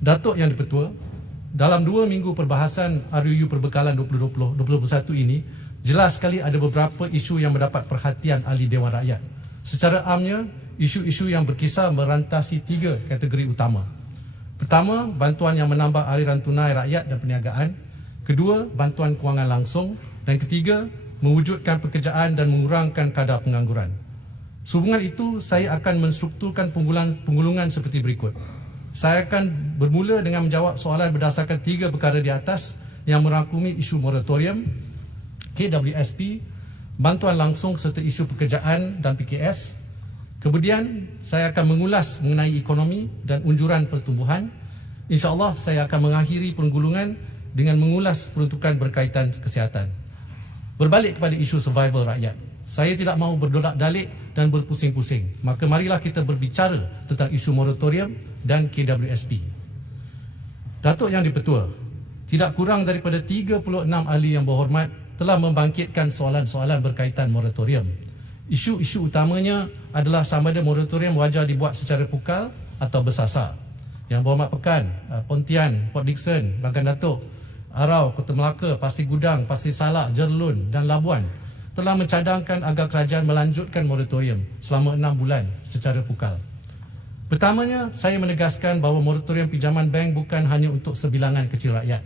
Datuk Yang Dipertua, dalam 2 minggu perbahasan RUU Perbekalan 2020-2021 ini, jelas sekali ada beberapa isu yang mendapat perhatian ahli Dewan Rakyat. Secara amnya, isu-isu yang berkisar merantasi 3 kategori utama. Pertama, bantuan yang menambah aliran tunai rakyat dan perniagaan. Kedua, bantuan kewangan langsung. Dan ketiga, mewujudkan pekerjaan dan mengurangkan kadar pengangguran. Sehubungan itu, saya akan menstrukturkan penggulungan seperti berikut. Saya akan bermula dengan menjawab soalan berdasarkan 3 perkara di atas yang merangkumi isu moratorium, KWSP, bantuan langsung serta isu pekerjaan dan PKS. Kemudian saya akan mengulas mengenai ekonomi dan unjuran pertumbuhan. InsyaAllah saya akan mengakhiri penggulungan dengan mengulas peruntukan berkaitan kesihatan. Berbalik kepada isu survival rakyat. Saya tidak mahu berdolak-dalik dan berpusing-pusing. Maka marilah kita berbicara tentang isu moratorium dan KWSP. Datuk Yang Dipertua, tidak kurang daripada 36 ahli yang berhormat telah membangkitkan soalan-soalan berkaitan moratorium. Isu-isu utamanya adalah sama ada moratorium wajar dibuat secara pukal atau bersasar. Yang berhormat Pekan, Pontian, Port Dickson, Bagan Datuk, Arau, Kota Melaka, Pasir Gudang, Pasir Salak, Jerlun dan Labuan telah mencadangkan agar kerajaan melanjutkan moratorium selama 6 bulan secara pukal. Pertamanya, saya menegaskan bahawa moratorium pinjaman bank bukan hanya untuk sebilangan kecil rakyat.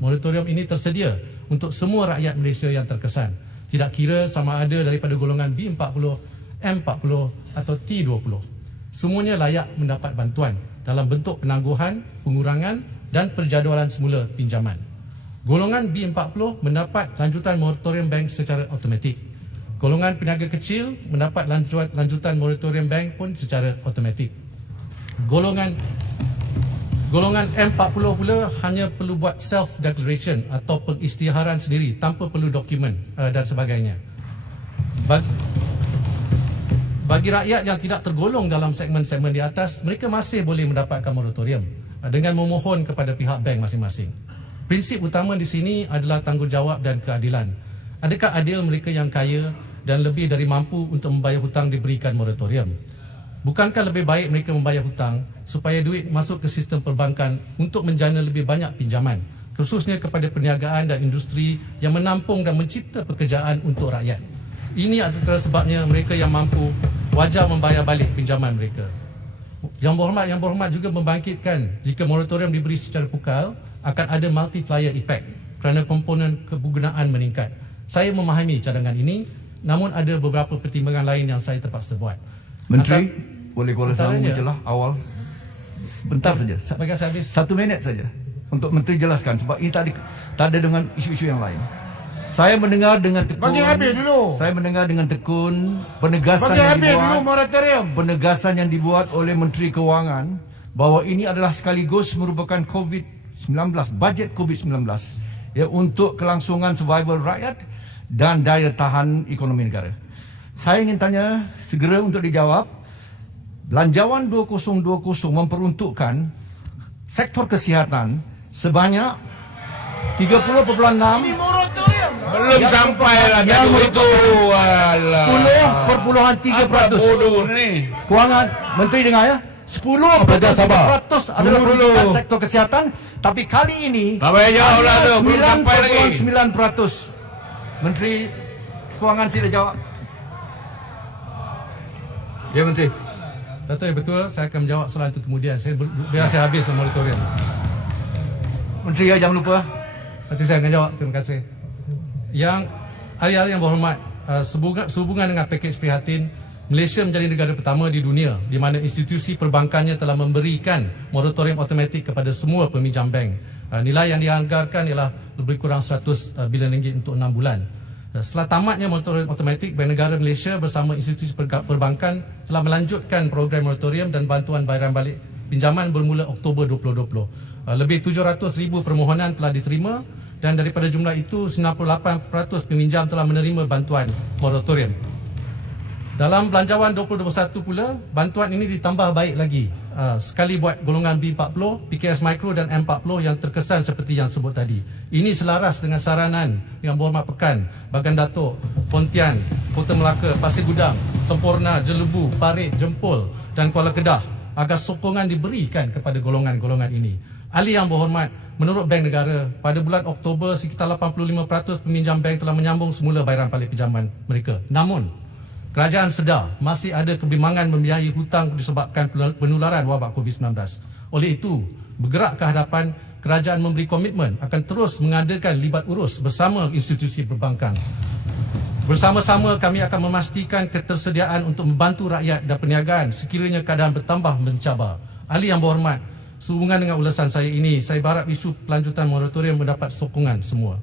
Moratorium ini tersedia untuk semua rakyat Malaysia yang terkesan, tidak kira sama ada daripada golongan B40, M40 atau T20. Semuanya layak mendapat bantuan dalam bentuk penangguhan, pengurangan dan perjadualan semula pinjaman. Golongan B40 mendapat lanjutan moratorium bank secara automatik. Golongan peniaga kecil mendapat lanjutan moratorium bank pun secara automatik. Golongan M40 pula hanya perlu buat self-declaration atau pengisytiharan sendiri tanpa perlu dokumen dan sebagainya. Bagi rakyat yang tidak tergolong dalam segmen-segmen di atas, mereka masih boleh mendapatkan moratorium dengan memohon kepada pihak bank masing-masing. Prinsip utama di sini adalah tanggungjawab dan keadilan. Adakah adil mereka yang kaya dan lebih dari mampu untuk membayar hutang diberikan moratorium? Bukankah lebih baik mereka membayar hutang supaya duit masuk ke sistem perbankan untuk menjana lebih banyak pinjaman, khususnya kepada perniagaan dan industri yang menampung dan mencipta pekerjaan untuk rakyat? Ini adalah sebabnya mereka yang mampu wajar membayar balik pinjaman mereka. Yang berhormat juga membangkitkan jika moratorium diberi secara pukal akan ada multiplier effect kerana komponen kegunaan meningkat. Saya memahami cadangan ini, namun ada beberapa pertimbangan lain yang saya terpaksa buat. Menteri, boleh kuala selalu menjelah awal sebentar saja. Bagi saya habis 1 minit saja untuk Menteri jelaskan sebab ini tak ada dengan isu-isu yang lain. Saya mendengar dengan tekun. Bagi habis dulu. Saya mendengar dengan tekun penegasan yang dibuat oleh Menteri Kewangan bahawa ini adalah sekaligus merupakan COVID-19, bajet COVID-19 ya, untuk kelangsungan survival rakyat dan daya tahan ekonomi negara. Saya ingin tanya segera untuk dijawab. Belanjawan 2020 memperuntukkan sektor kesihatan sebanyak 30.6. Ini moratorium. Belum sampai lah yang itu. 10.3%. Kewangan, Menteri dengar ya? 10.3% adalah peruntukan sektor kesihatan, tapi kali ini jawab lah tu, belum sampai lagi. 9%. Menteri Kewangan sila jawab. Ya Menteri. Datuk Yang Betul, saya akan menjawab soalan itu kemudian. Biar saya habis moratorium. Menteri ya, jangan lupa. Nanti saya akan jawab. Terima kasih. Yang ahli-ahli yang berhormat, sehubungan dengan pakej prihatin, Malaysia menjadi negara pertama di dunia di mana institusi perbankannya telah memberikan moratorium automatik kepada semua peminjam bank. Nilai yang dianggarkan ialah lebih kurang 100 bilion ringgit untuk 6 bulan. Setelah tamatnya moratorium automatik, Bank Negara Malaysia bersama institusi perbankan telah melanjutkan program moratorium dan bantuan bayaran balik pinjaman bermula Oktober 2020. Lebih 700,000 permohonan telah diterima dan daripada jumlah itu 98% peminjam telah menerima bantuan moratorium. Dalam Belanjawan 2021 pula, bantuan ini ditambah baik lagi. Sekali buat golongan B40, PKS Mikro dan M40 yang terkesan seperti yang sebut tadi. Ini selaras dengan saranan yang berhormat Pekan, Bagan Datuk, Pontian, Kota Melaka, Pasir Gudang, Semporna, Jelebu, Parit, Jempol dan Kuala Kedah agar sokongan diberikan kepada golongan-golongan ini. Ahli yang berhormat, menurut Bank Negara, pada bulan Oktober sekitar 85% peminjam bank telah menyambung semula bayaran balik pinjaman mereka. Namun, kerajaan sedar masih ada kebimbangan membiayai hutang disebabkan penularan wabak COVID-19. Oleh itu, bergerak ke hadapan, kerajaan memberi komitmen akan terus mengadakan libat urus bersama institusi perbankan. Bersama-sama kami akan memastikan ketersediaan untuk membantu rakyat dan perniagaan sekiranya keadaan bertambah mencabar. Ahli yang berhormat, sehubungan dengan ulasan saya ini, saya berharap isu pelanjutan moratorium mendapat sokongan semua.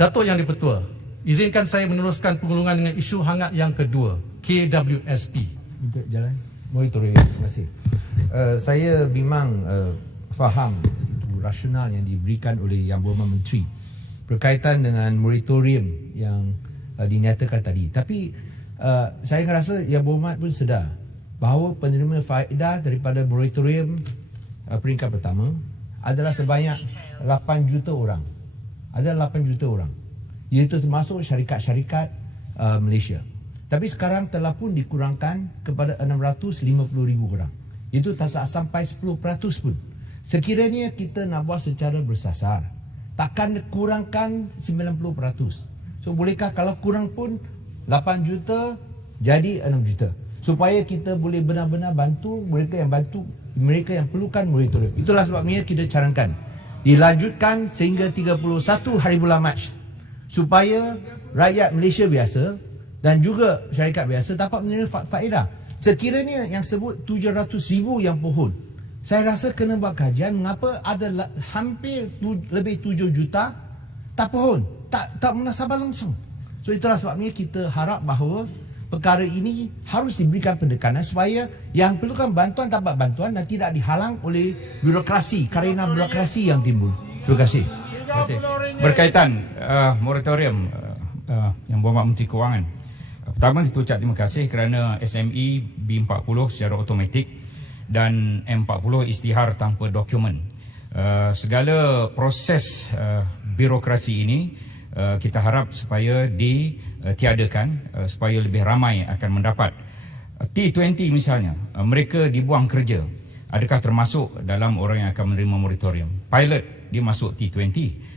Datuk Yang di-Pertua, izinkan saya meneruskan penggulungan dengan isu hangat yang kedua, KWSP. Untuk jalan moratorium. Terima kasih. Saya memang faham itu rasional yang diberikan oleh Yang Berhormat Menteri berkaitan dengan moratorium yang dinyatakan tadi. Tapi saya rasa Yang Berhormat pun sedar bahawa penerima faedah daripada moratorium peringkat pertama adalah sebanyak 8 juta orang. Ada 8 juta orang. Iaitu termasuk syarikat-syarikat Malaysia. Tapi sekarang telah pun dikurangkan kepada 650,000 orang. Itu tak sampai 10% pun. Sekiranya kita nak buat secara bersasar, takkan kurangkan 90%. So bolehkah kalau kurang pun 8 juta jadi 6 juta. Supaya kita boleh benar-benar bantu mereka yang perlukan moratorium. Itulah sebabnya kita carankan dilanjutkan sehingga 31 hari bulan Mac supaya rakyat Malaysia biasa dan juga syarikat biasa dapat menerima faedah. Sekiranya yang sebut 700,000 yang pohon, saya rasa kena buat kajian mengapa ada hampir lebih 7 juta tak pohon, tak munasabah langsung. So itulah sebabnya kita harap bahawa perkara ini harus diberikan pendekanan supaya yang perlukan bantuan dapat bantuan dan tidak dihalang oleh birokrasi, karena birokrasi yang timbul. Terima kasih. Berkaitan moratorium Yang Berhormat Menteri Kewangan, pertama kita ucap terima kasih kerana SME B40 secara automatik dan M40 isytihar tanpa dokumen. Segala proses birokrasi ini kita harap supaya ditiadakan supaya lebih ramai akan mendapat. T20 misalnya, mereka dibuang kerja, adakah termasuk dalam orang yang akan menerima moratorium? Pilot dia masuk T20,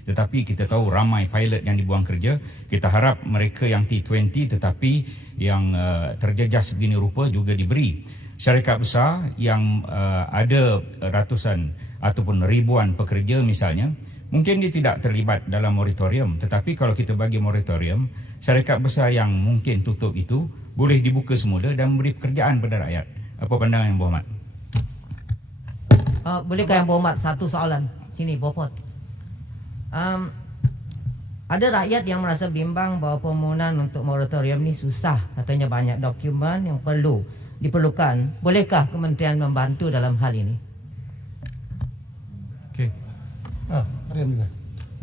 tetapi kita tahu ramai pilot yang dibuang kerja. Kita harap mereka yang T20 tetapi yang terjejas begini rupa juga diberi. Syarikat besar yang ada ratusan ataupun ribuan pekerja misalnya, mungkin dia tidak terlibat dalam moratorium, tetapi kalau kita bagi moratorium, syarikat besar yang mungkin tutup itu boleh dibuka semula dan memberi pekerjaan kepada rakyat. Apa pandangan Yang Berhormat? Bolehkah Yang Berhormat satu soalan? Sini, Bopot. Ada rakyat yang merasa bimbang bahawa permohonan untuk moratorium ni susah. Katanya banyak dokumen yang diperlukan. Bolehkah Kementerian membantu dalam hal ini? Okey.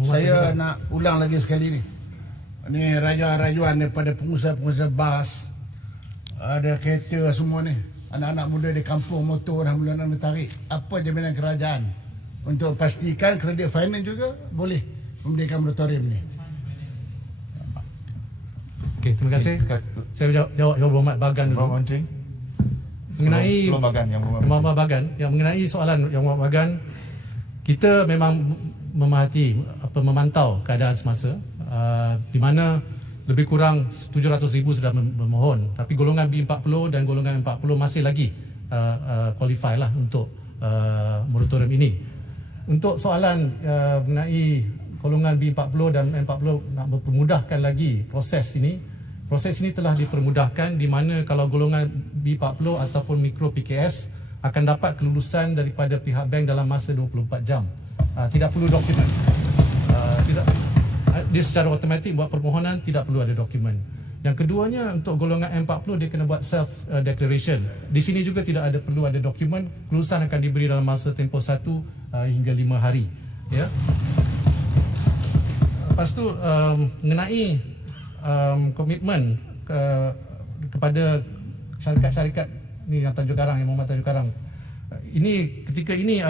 Saya nak ulang lagi sekali ni. Ni rayuan-rayuan daripada pengusaha-pengusaha bas, ada kereta semua ni. Anak-anak muda di kampung motor alhamdulillah nak tarik. Apa jaminan kerajaan untuk pastikan kredit finance juga boleh memberikan moratorium ni? Okey, terima kasih. Saya jawab Yang Berhormat Bagan dulu. Menteri. Mengenai Sebelum Bagan, Yang Berhormat Berhormat Bagan, yang mengenai soalan Yang Berhormat Bagan, kita memang memantau keadaan semasa di mana lebih kurang 700,000 sudah memohon, tapi golongan B40 dan golongan M40 masih lagi qualify lah untuk moratorium ini. Untuk soalan mengenai golongan B40 dan M40 nak mempermudahkan lagi proses ini telah dipermudahkan di mana kalau golongan B40 ataupun mikro PKS akan dapat kelulusan daripada pihak bank dalam masa 24 jam. Tidak perlu dokumen. Dia secara automatik buat permohonan, tidak perlu ada dokumen. Yang keduanya untuk golongan M40 dia kena buat self declaration. Di sini juga tidak perlu ada dokumen. Kelulusan akan diberi dalam masa tempoh 1 hingga 5 hari. Ya. Lepas tu mengenai komitmen kepada syarikat-syarikat ni yang Tanjung Karang, yang Muhammad Tanjung Karang. Ini ketika ini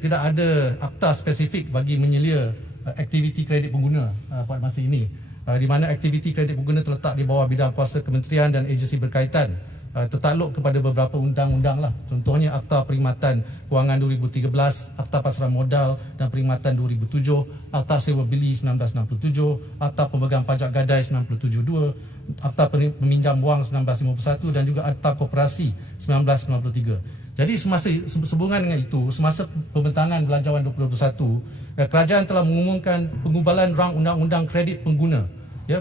tidak ada akta spesifik bagi menyelia aktiviti kredit pengguna pada masa ini, di mana aktiviti kredit pengguna terletak di bawah bidang kuasa kementerian dan agensi berkaitan. tertakluk kepada beberapa undang-undang lah. Contohnya Akta Perkhidmatan Kewangan 2013, Akta Pasaran Modal dan Perkhidmatan 2007, Akta Sewa Beli 1967, Akta Pemegang Pajak Gadai 1972, Akta Peminjam Wang 1951 dan juga Akta Koperasi 1993. Jadi sehubungan dengan itu, semasa pembentangan Belanjawan 2021, kerajaan telah mengumumkan pengubalan rang undang-undang kredit pengguna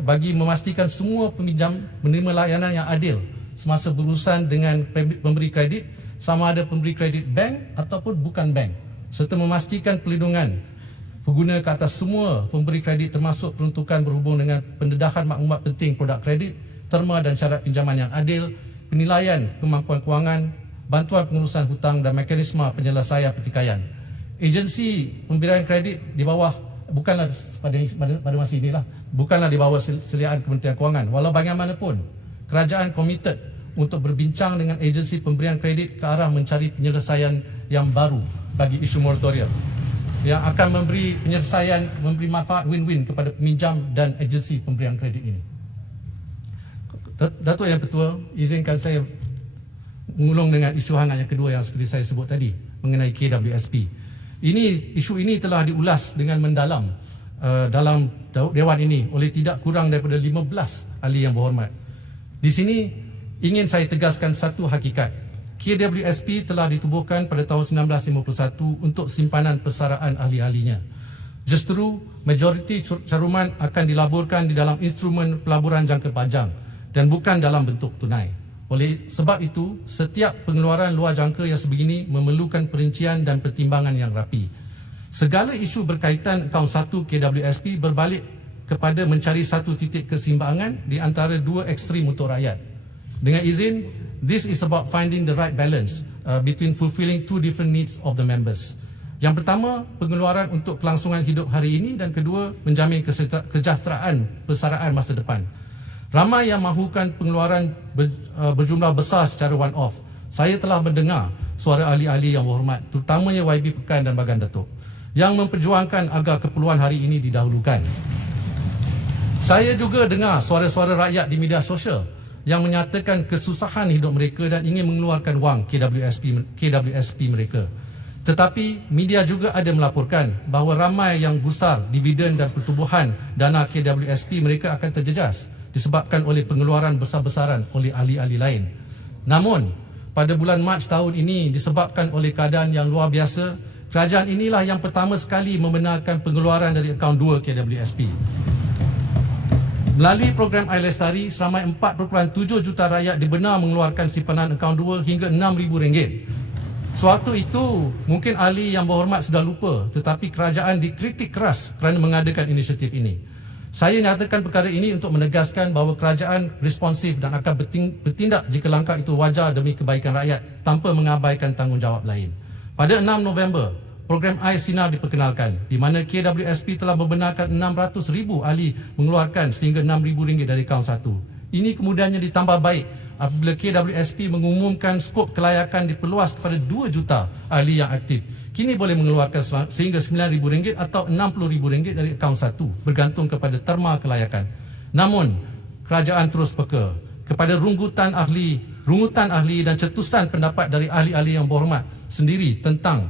bagi memastikan semua peminjam menerima layanan yang adil semasa berurusan dengan pemberi kredit, sama ada pemberi kredit bank ataupun bukan bank, serta memastikan pelindungan pengguna ke atas semua pemberi kredit termasuk peruntukan berhubung dengan pendedahan maklumat penting produk kredit, terma dan syarat pinjaman yang adil, penilaian kemampuan kewangan, bantuan pengurusan hutang dan mekanisme penyelesaian pertikaian. Agensi pemberian kredit di bawah bukanlah pada masa inilah bukanlah di bawah seliaan Kementerian Kewangan. Walau bagaimanapun, kerajaan komited untuk berbincang dengan agensi pemberian kredit ke arah mencari penyelesaian yang baru bagi isu moratorium yang akan memberi penyelesaian, memberi manfaat win-win kepada peminjam dan agensi pemberian kredit ini. Datuk Yang Ketua, izinkan saya mengulung dengan isu hangat yang kedua yang seperti saya sebut tadi mengenai KWSP. Isu ini telah diulas dengan mendalam dalam Dewan ini oleh tidak kurang daripada 15 ahli yang berhormat. Di sini ingin saya tegaskan satu hakikat. KWSP telah ditubuhkan pada tahun 1951 untuk simpanan persaraan ahli-ahlinya. Justru, majoriti caruman akan dilaburkan di dalam instrumen pelaburan jangka panjang dan bukan dalam bentuk tunai. Oleh sebab itu, setiap pengeluaran luar jangka yang sebegini memerlukan perincian dan pertimbangan yang rapi. Segala isu berkaitan akaun 1 KWSP berbalik kepada mencari satu titik keseimbangan di antara dua ekstrim untuk rakyat. Dengan izin, this is about finding the right balance between fulfilling two different needs of the members. Yang pertama, pengeluaran untuk kelangsungan hidup hari ini, dan kedua, menjamin kesejahteraan persaraan masa depan. Ramai yang mahukan pengeluaran berjumlah besar secara one-off. Saya telah mendengar suara ahli-ahli yang berhormat, terutamanya YB Pekan dan Bagan Datuk, yang memperjuangkan agar keperluan hari ini didahulukan. Saya juga dengar suara-suara rakyat di media sosial yang menyatakan kesusahan hidup mereka dan ingin mengeluarkan wang KWSP mereka. Tetapi media juga ada melaporkan bahawa ramai yang gusar dividen dan pertubuhan dana KWSP mereka akan terjejas disebabkan oleh pengeluaran besar-besaran oleh ahli-ahli lain. Namun, pada bulan Mac tahun ini disebabkan oleh keadaan yang luar biasa, kerajaan inilah yang pertama sekali membenarkan pengeluaran dari akaun 2 KWSP. Melalui program Air Lestari, seramai 4.7 juta rakyat dibenar mengeluarkan simpanan akaun 2 hingga RM6,000. Sewaktu itu, mungkin ahli yang berhormat sudah lupa, tetapi kerajaan dikritik keras kerana mengadakan inisiatif ini. Saya nyatakan perkara ini untuk menegaskan bahawa kerajaan responsif dan akan bertindak jika langkah itu wajar demi kebaikan rakyat tanpa mengabaikan tanggungjawab lain. Pada 6 November, program Air Sinar diperkenalkan, di mana KWSP telah membenarkan 600,000 ahli mengeluarkan sehingga RM6,000 dari akaun 1. Ini kemudiannya ditambah baik apabila KWSP mengumumkan skop kelayakan diperluas kepada 2 juta ahli yang aktif. Kini boleh mengeluarkan sehingga RM9,000 atau RM60,000 dari akaun 1, bergantung kepada terma kelayakan. Namun, kerajaan terus peka kepada rungutan ahli dan cetusan pendapat dari ahli-ahli yang berhormat sendiri tentang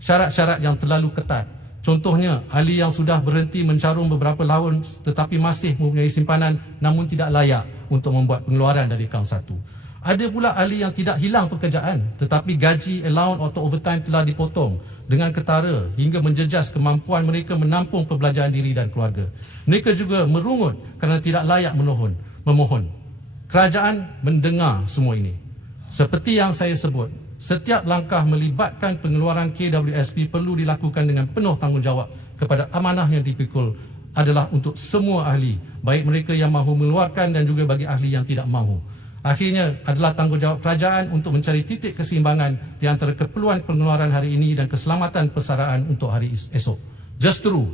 syarat-syarat yang terlalu ketat. Contohnya, ahli yang sudah berhenti mencarung beberapa tahun tetapi masih mempunyai simpanan namun tidak layak untuk membuat pengeluaran dari akaun 1. Ada pula ahli yang tidak hilang pekerjaan tetapi gaji, allowance atau overtime telah dipotong dengan ketara hingga menjejas kemampuan mereka menampung perbelanjaan diri dan keluarga. Mereka juga merungut kerana tidak layak memohon. Kerajaan mendengar semua ini. Seperti yang saya sebut, setiap langkah melibatkan pengeluaran KWSP perlu dilakukan dengan penuh tanggungjawab kepada amanah yang dipikul adalah untuk semua ahli, baik mereka yang mahu mengeluarkan dan juga bagi ahli yang tidak mahu. Akhirnya adalah tanggungjawab kerajaan untuk mencari titik keseimbangan di antara keperluan pengeluaran hari ini dan keselamatan persaraan untuk hari esok. Justru,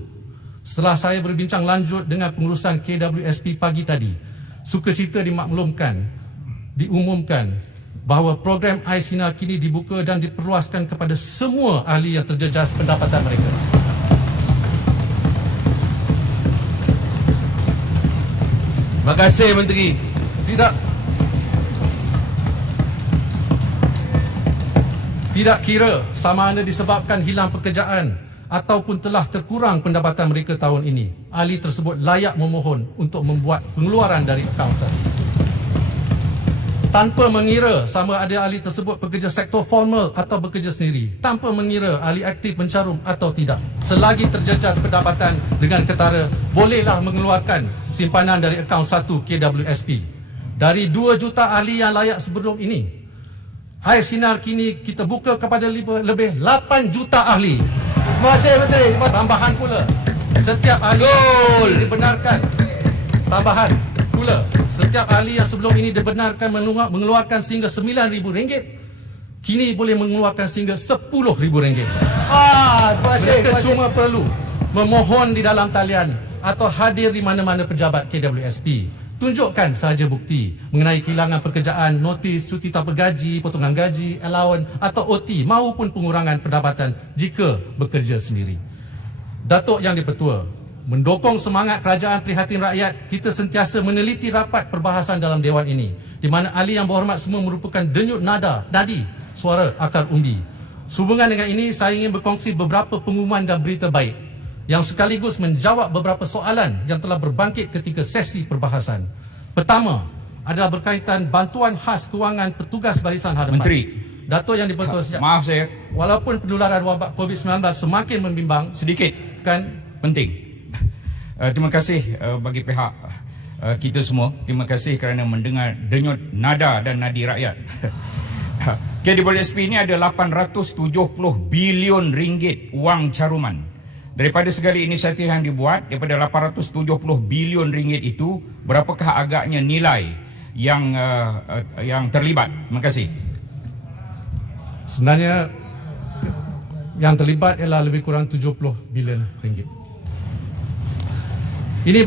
setelah saya berbincang lanjut dengan pengurusan KWSP pagi tadi, sukacita diumumkan bahawa program Air Sinar kini dibuka dan diperluaskan kepada semua ahli yang terjejas pendapatan mereka. Terima kasih Menteri. Tidak kira sama ada disebabkan hilang pekerjaan ataupun telah terkurang pendapatan mereka tahun ini, ahli tersebut layak memohon untuk membuat pengeluaran dari akaun saya. Tanpa mengira sama ada ahli tersebut bekerja sektor formal atau bekerja sendiri, tanpa mengira ahli aktif mencarum atau tidak, selagi terjejas pendapatan dengan ketara, bolehlah mengeluarkan simpanan dari akaun 1 KWSP. Dari 2 juta ahli yang layak sebelum ini, Air Sinar kini kita buka kepada lebih 8 juta ahli. Terima kasih Menteri. Tambahan pula, setiap ahli dibenarkan. Tambahan pula, setiap ahli yang sebelum ini dibenarkan mengeluarkan sehingga RM9,000, kini boleh mengeluarkan sehingga RM10,000. Terima kasih. Mereka cuma perlu memohon di dalam talian atau hadir di mana-mana pejabat KWSP. Tunjukkan sahaja bukti mengenai kehilangan pekerjaan, notis cuti tanpa gaji, potongan gaji, allowance atau OT maupun pengurangan pendapatan jika bekerja sendiri. Datuk Yang di-Pertua, mendukung semangat kerajaan prihatin rakyat, kita sentiasa meneliti rapat perbahasan dalam Dewan ini, di mana ahli yang berhormat semua merupakan denyut nadi suara akar undi. Sehubungan dengan ini, saya ingin berkongsi beberapa pengumuman dan berita baik yang sekaligus menjawab beberapa soalan yang telah berbangkit ketika sesi perbahasan. Pertama adalah berkaitan bantuan khas kewangan petugas barisan hadapan. Menteri, Datuk Yang di-Pertua, maaf saya walaupun penularan wabak COVID-19 semakin membimbang, sedikit kan penting. Terima kasih bagi pihak kita semua. Terima kasih kerana mendengar denyut nada dan nadi rakyat. KWSP ini ada 870 bilion ringgit wang caruman. Daripada segala inisiatif yang dibuat, daripada 870 bilion ringgit itu, berapakah agaknya nilai yang terlibat? Terima kasih. Sebenarnya yang terlibat ialah lebih kurang 70 bilion ringgit. Ini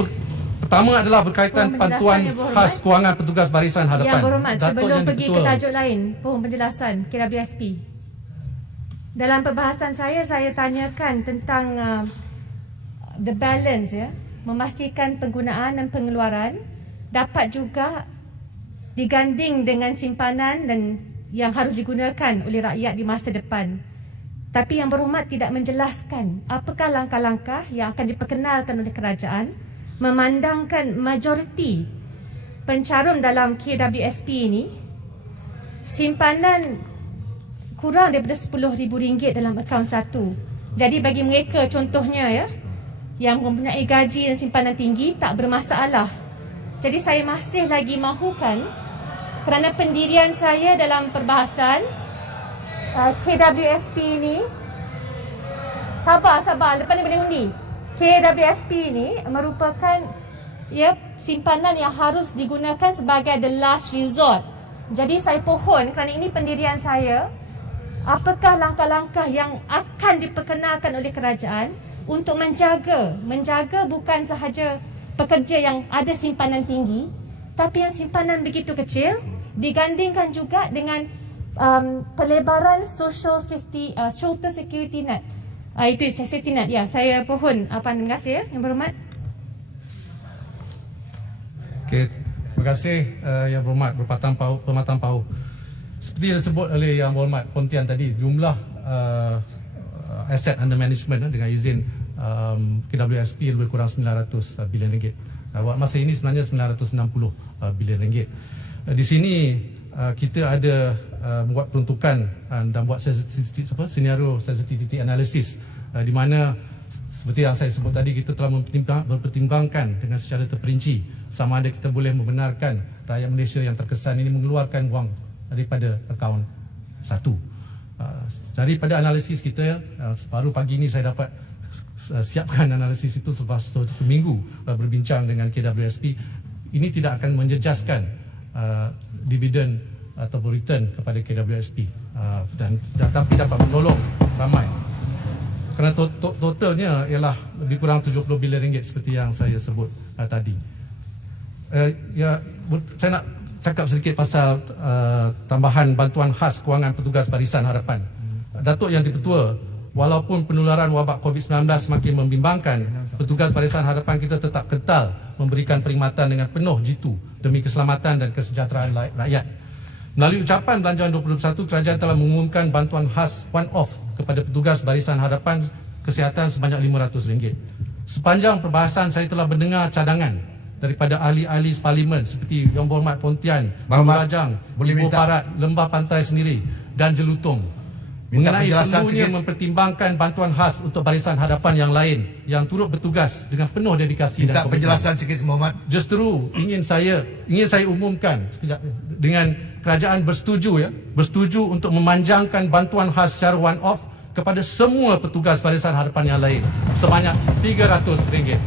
pertama adalah berkaitan bantuan khas kewangan petugas barisan hadapan. Yang berhormat, Datuk sebelum Yang pergi ke tajuk lain, mohon penjelasan KWSP. Dalam perbahasan saya tanyakan tentang the balance, ya, memastikan penggunaan dan pengeluaran dapat juga diganding dengan simpanan dan yang harus digunakan oleh rakyat di masa depan. Tapi Yang Berhormat tidak menjelaskan apakah langkah-langkah yang akan diperkenalkan oleh kerajaan memandangkan majoriti pencarum dalam KWSP ini simpanan kurang daripada RM10,000 dalam akaun 1. Jadi bagi mereka contohnya, ya, yang mempunyai gaji dan simpanan tinggi tak bermasalah. Jadi saya masih lagi mahukan kerana pendirian saya dalam perbahasan KWSP ini, sabar lepas ni boleh undi. KWSP ini merupakan, ya, simpanan yang harus digunakan sebagai the last resort. Jadi saya pohon kerana ini pendirian saya, apakah langkah-langkah yang akan diperkenalkan oleh kerajaan untuk menjaga bukan sahaja pekerja yang ada simpanan tinggi, tapi yang simpanan begitu kecil, digandingkan juga dengan pelebaran social security net. Itu safety net. Ya, saya pohon. Terima kasih, ya, Yang Berhormat. Okey, terima kasih Yang Berhormat Berpatang Pauh. Seperti yang disebut oleh Yang Berhormat Pontian tadi, jumlah asset under management dengan izin KWSP lebih kurang 900 bilion ringgit. Masa ini sebenarnya 960 bilion ringgit. Di sini kita ada membuat peruntukan dan buat senario sensitivity analysis, di mana seperti yang saya sebut tadi, kita telah mempertimbangkan dengan secara terperinci sama ada kita boleh membenarkan rakyat Malaysia yang terkesan ini mengeluarkan wang daripada akaun 1. Daripada analisis kita, baru pagi ini saya dapat siapkan analisis itu selepas 1 minggu berbincang dengan KWSP. Ini tidak akan menjejaskan dividen atau return kepada KWSP, dan tapi dapat menolong ramai. Kerana totalnya ialah lebih kurang 70 bilion ringgit seperti yang saya sebut tadi. Ya, saya nak cakap sedikit pasal tambahan bantuan khas kewangan petugas barisan hadapan. Datuk Yang di-Pertua, walaupun penularan wabak COVID-19 semakin membimbangkan, petugas barisan hadapan kita tetap kental memberikan perkhidmatan dengan penuh jitu demi keselamatan dan kesejahteraan rakyat. Melalui ucapan Belanjawan 2021, kerajaan telah mengumumkan bantuan khas one-off kepada petugas Barisan Hadapan Kesihatan sebanyak RM500. Sepanjang perbahasan saya telah mendengar cadangan daripada ahli-ahli parlimen seperti Yang Berhormat Pontian, Rajang, Ibu Barat, Lembah Pantai sendiri dan Jelutong mengenai perlunya mempertimbangkan bantuan khas untuk Barisan Hadapan yang lain yang turut bertugas dengan penuh dedikasi dan komitmen. Penjelasan sikit Muhammad. Justru ingin saya umumkan sekejap, dengan kerajaan bersetuju untuk memanjangkan bantuan khas secara one off kepada semua petugas Barisan Hadapan yang lain sebanyak RM300.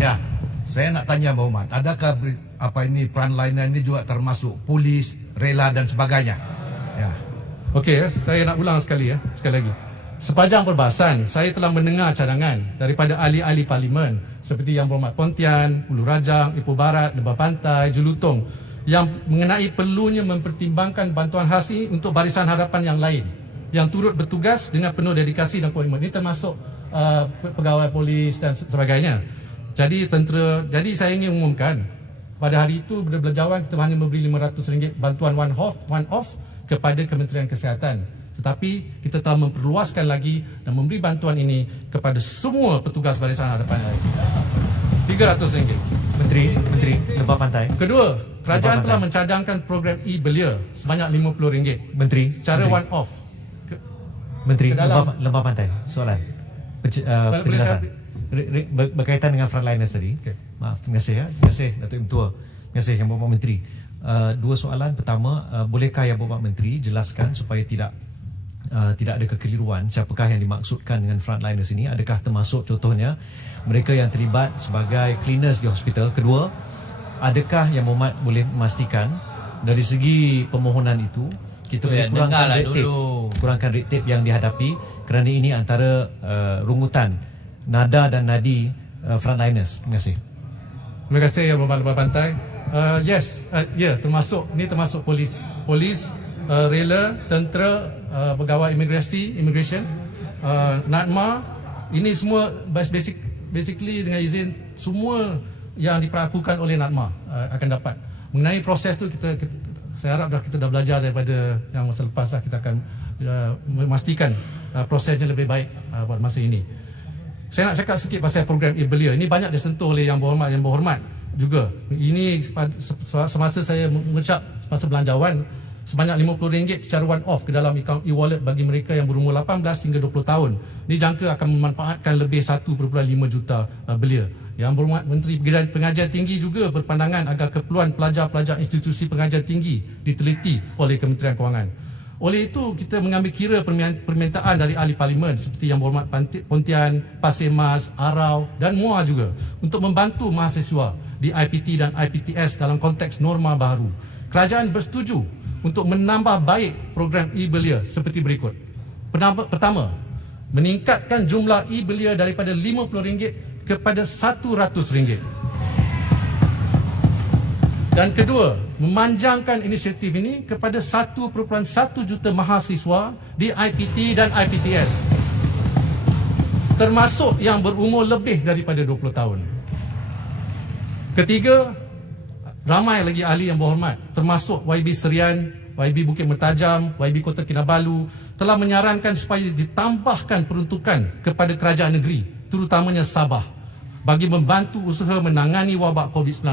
Ya, saya nak tanya Muhammad, adakah frontliner ini juga termasuk polis, rela dan sebagainya? Ya. Okey, saya nak ulang sekali lagi. Sepanjang perbahasan, saya telah mendengar cadangan daripada ahli-ahli parlimen seperti Yang Berhormat Pontian, Ulu Rajang, Ipoh Barat, Lembah Pantai, Jelutong yang mengenai perlunya mempertimbangkan bantuan khas ini untuk Barisan Hadapan yang lain yang turut bertugas dengan penuh dedikasi dan komitmen. Ini termasuk pegawai polis dan sebagainya. Jadi saya ingin umumkan pada hari itu Belanjawan kita hanya memberi RM500 bantuan one off kepada Kementerian Kesihatan. Tetapi kita telah memperluaskan lagi dan memberi bantuan ini kepada semua petugas Barisan Hadapan lain. RM300. Menteri Lembah Pantai. Kedua, kerajaan telah mencadangkan program e-Belia sebanyak RM50 Menteri secara one off. Menteri Lembah Pantai. Soalan. Penjelasan. Berkaitan dengan frontliners tadi. Okay. Maaf, terima kasih ya. Terima kasih Datuk Mentua. Terima kasih Yang Berhormat Menteri. Dua soalan. Pertama, bolehkah Yang Berhormat Menteri jelaskan supaya tidak ada kekeliruan siapakah yang dimaksudkan dengan frontliners ini? Adakah termasuk contohnya mereka yang terlibat sebagai cleaners di hospital? Kedua, adakah Yang Berhormat boleh memastikan dari segi permohonan itu kita boleh kurangkan red tape yang dihadapi kerana ini antara rungutan nada dan nadi frontliners. Terima kasih. Terima kasih Yang Berhormat Lembah Pantai. Termasuk polis, rela, tentera, pegawai immigration, NADMA. Ini semua basically dengan izin semua yang diperlakukan oleh NADMA akan dapat. Mengenai proses tu saya harap kita dah belajar daripada yang masa lepas lah. Kita akan memastikan prosesnya lebih baik pada masa ini. Saya nak cakap sikit pasal program e-Belia. Ini banyak disentuh oleh Yang Berhormat juga. Ini semasa saya mengecap masa belanjawan sebanyak RM50 secara one off ke dalam akaun e-wallet bagi mereka yang berumur 18 hingga 20 tahun. Ini jangka akan memanfaatkan lebih 1.5 juta belia. Yang Berhormat Menteri Pengajian Tinggi juga berpandangan agar keperluan pelajar-pelajar institusi pengajian tinggi diteliti oleh Kementerian Kewangan. Oleh itu, kita mengambil kira permintaan dari ahli parlimen seperti Yang Berhormat Pontian, Pasir Mas, Arau dan MUA juga untuk membantu mahasiswa di IPT dan IPTS dalam konteks norma baru. Kerajaan bersetuju untuk menambah baik program e-Belia seperti berikut. Pertama, meningkatkan jumlah e-Belia daripada RM50 kepada RM100. Dan kedua, memanjangkan inisiatif ini kepada 1.1 juta mahasiswa di IPT dan IPTS, termasuk yang berumur lebih daripada 20 tahun. Ketiga, ramai lagi ahli yang berhormat termasuk YB Serian, YB Bukit Mertajam, YB Kota Kinabalu telah menyarankan supaya ditambahkan peruntukan kepada kerajaan negeri, terutamanya Sabah, bagi membantu usaha menangani wabak COVID-19.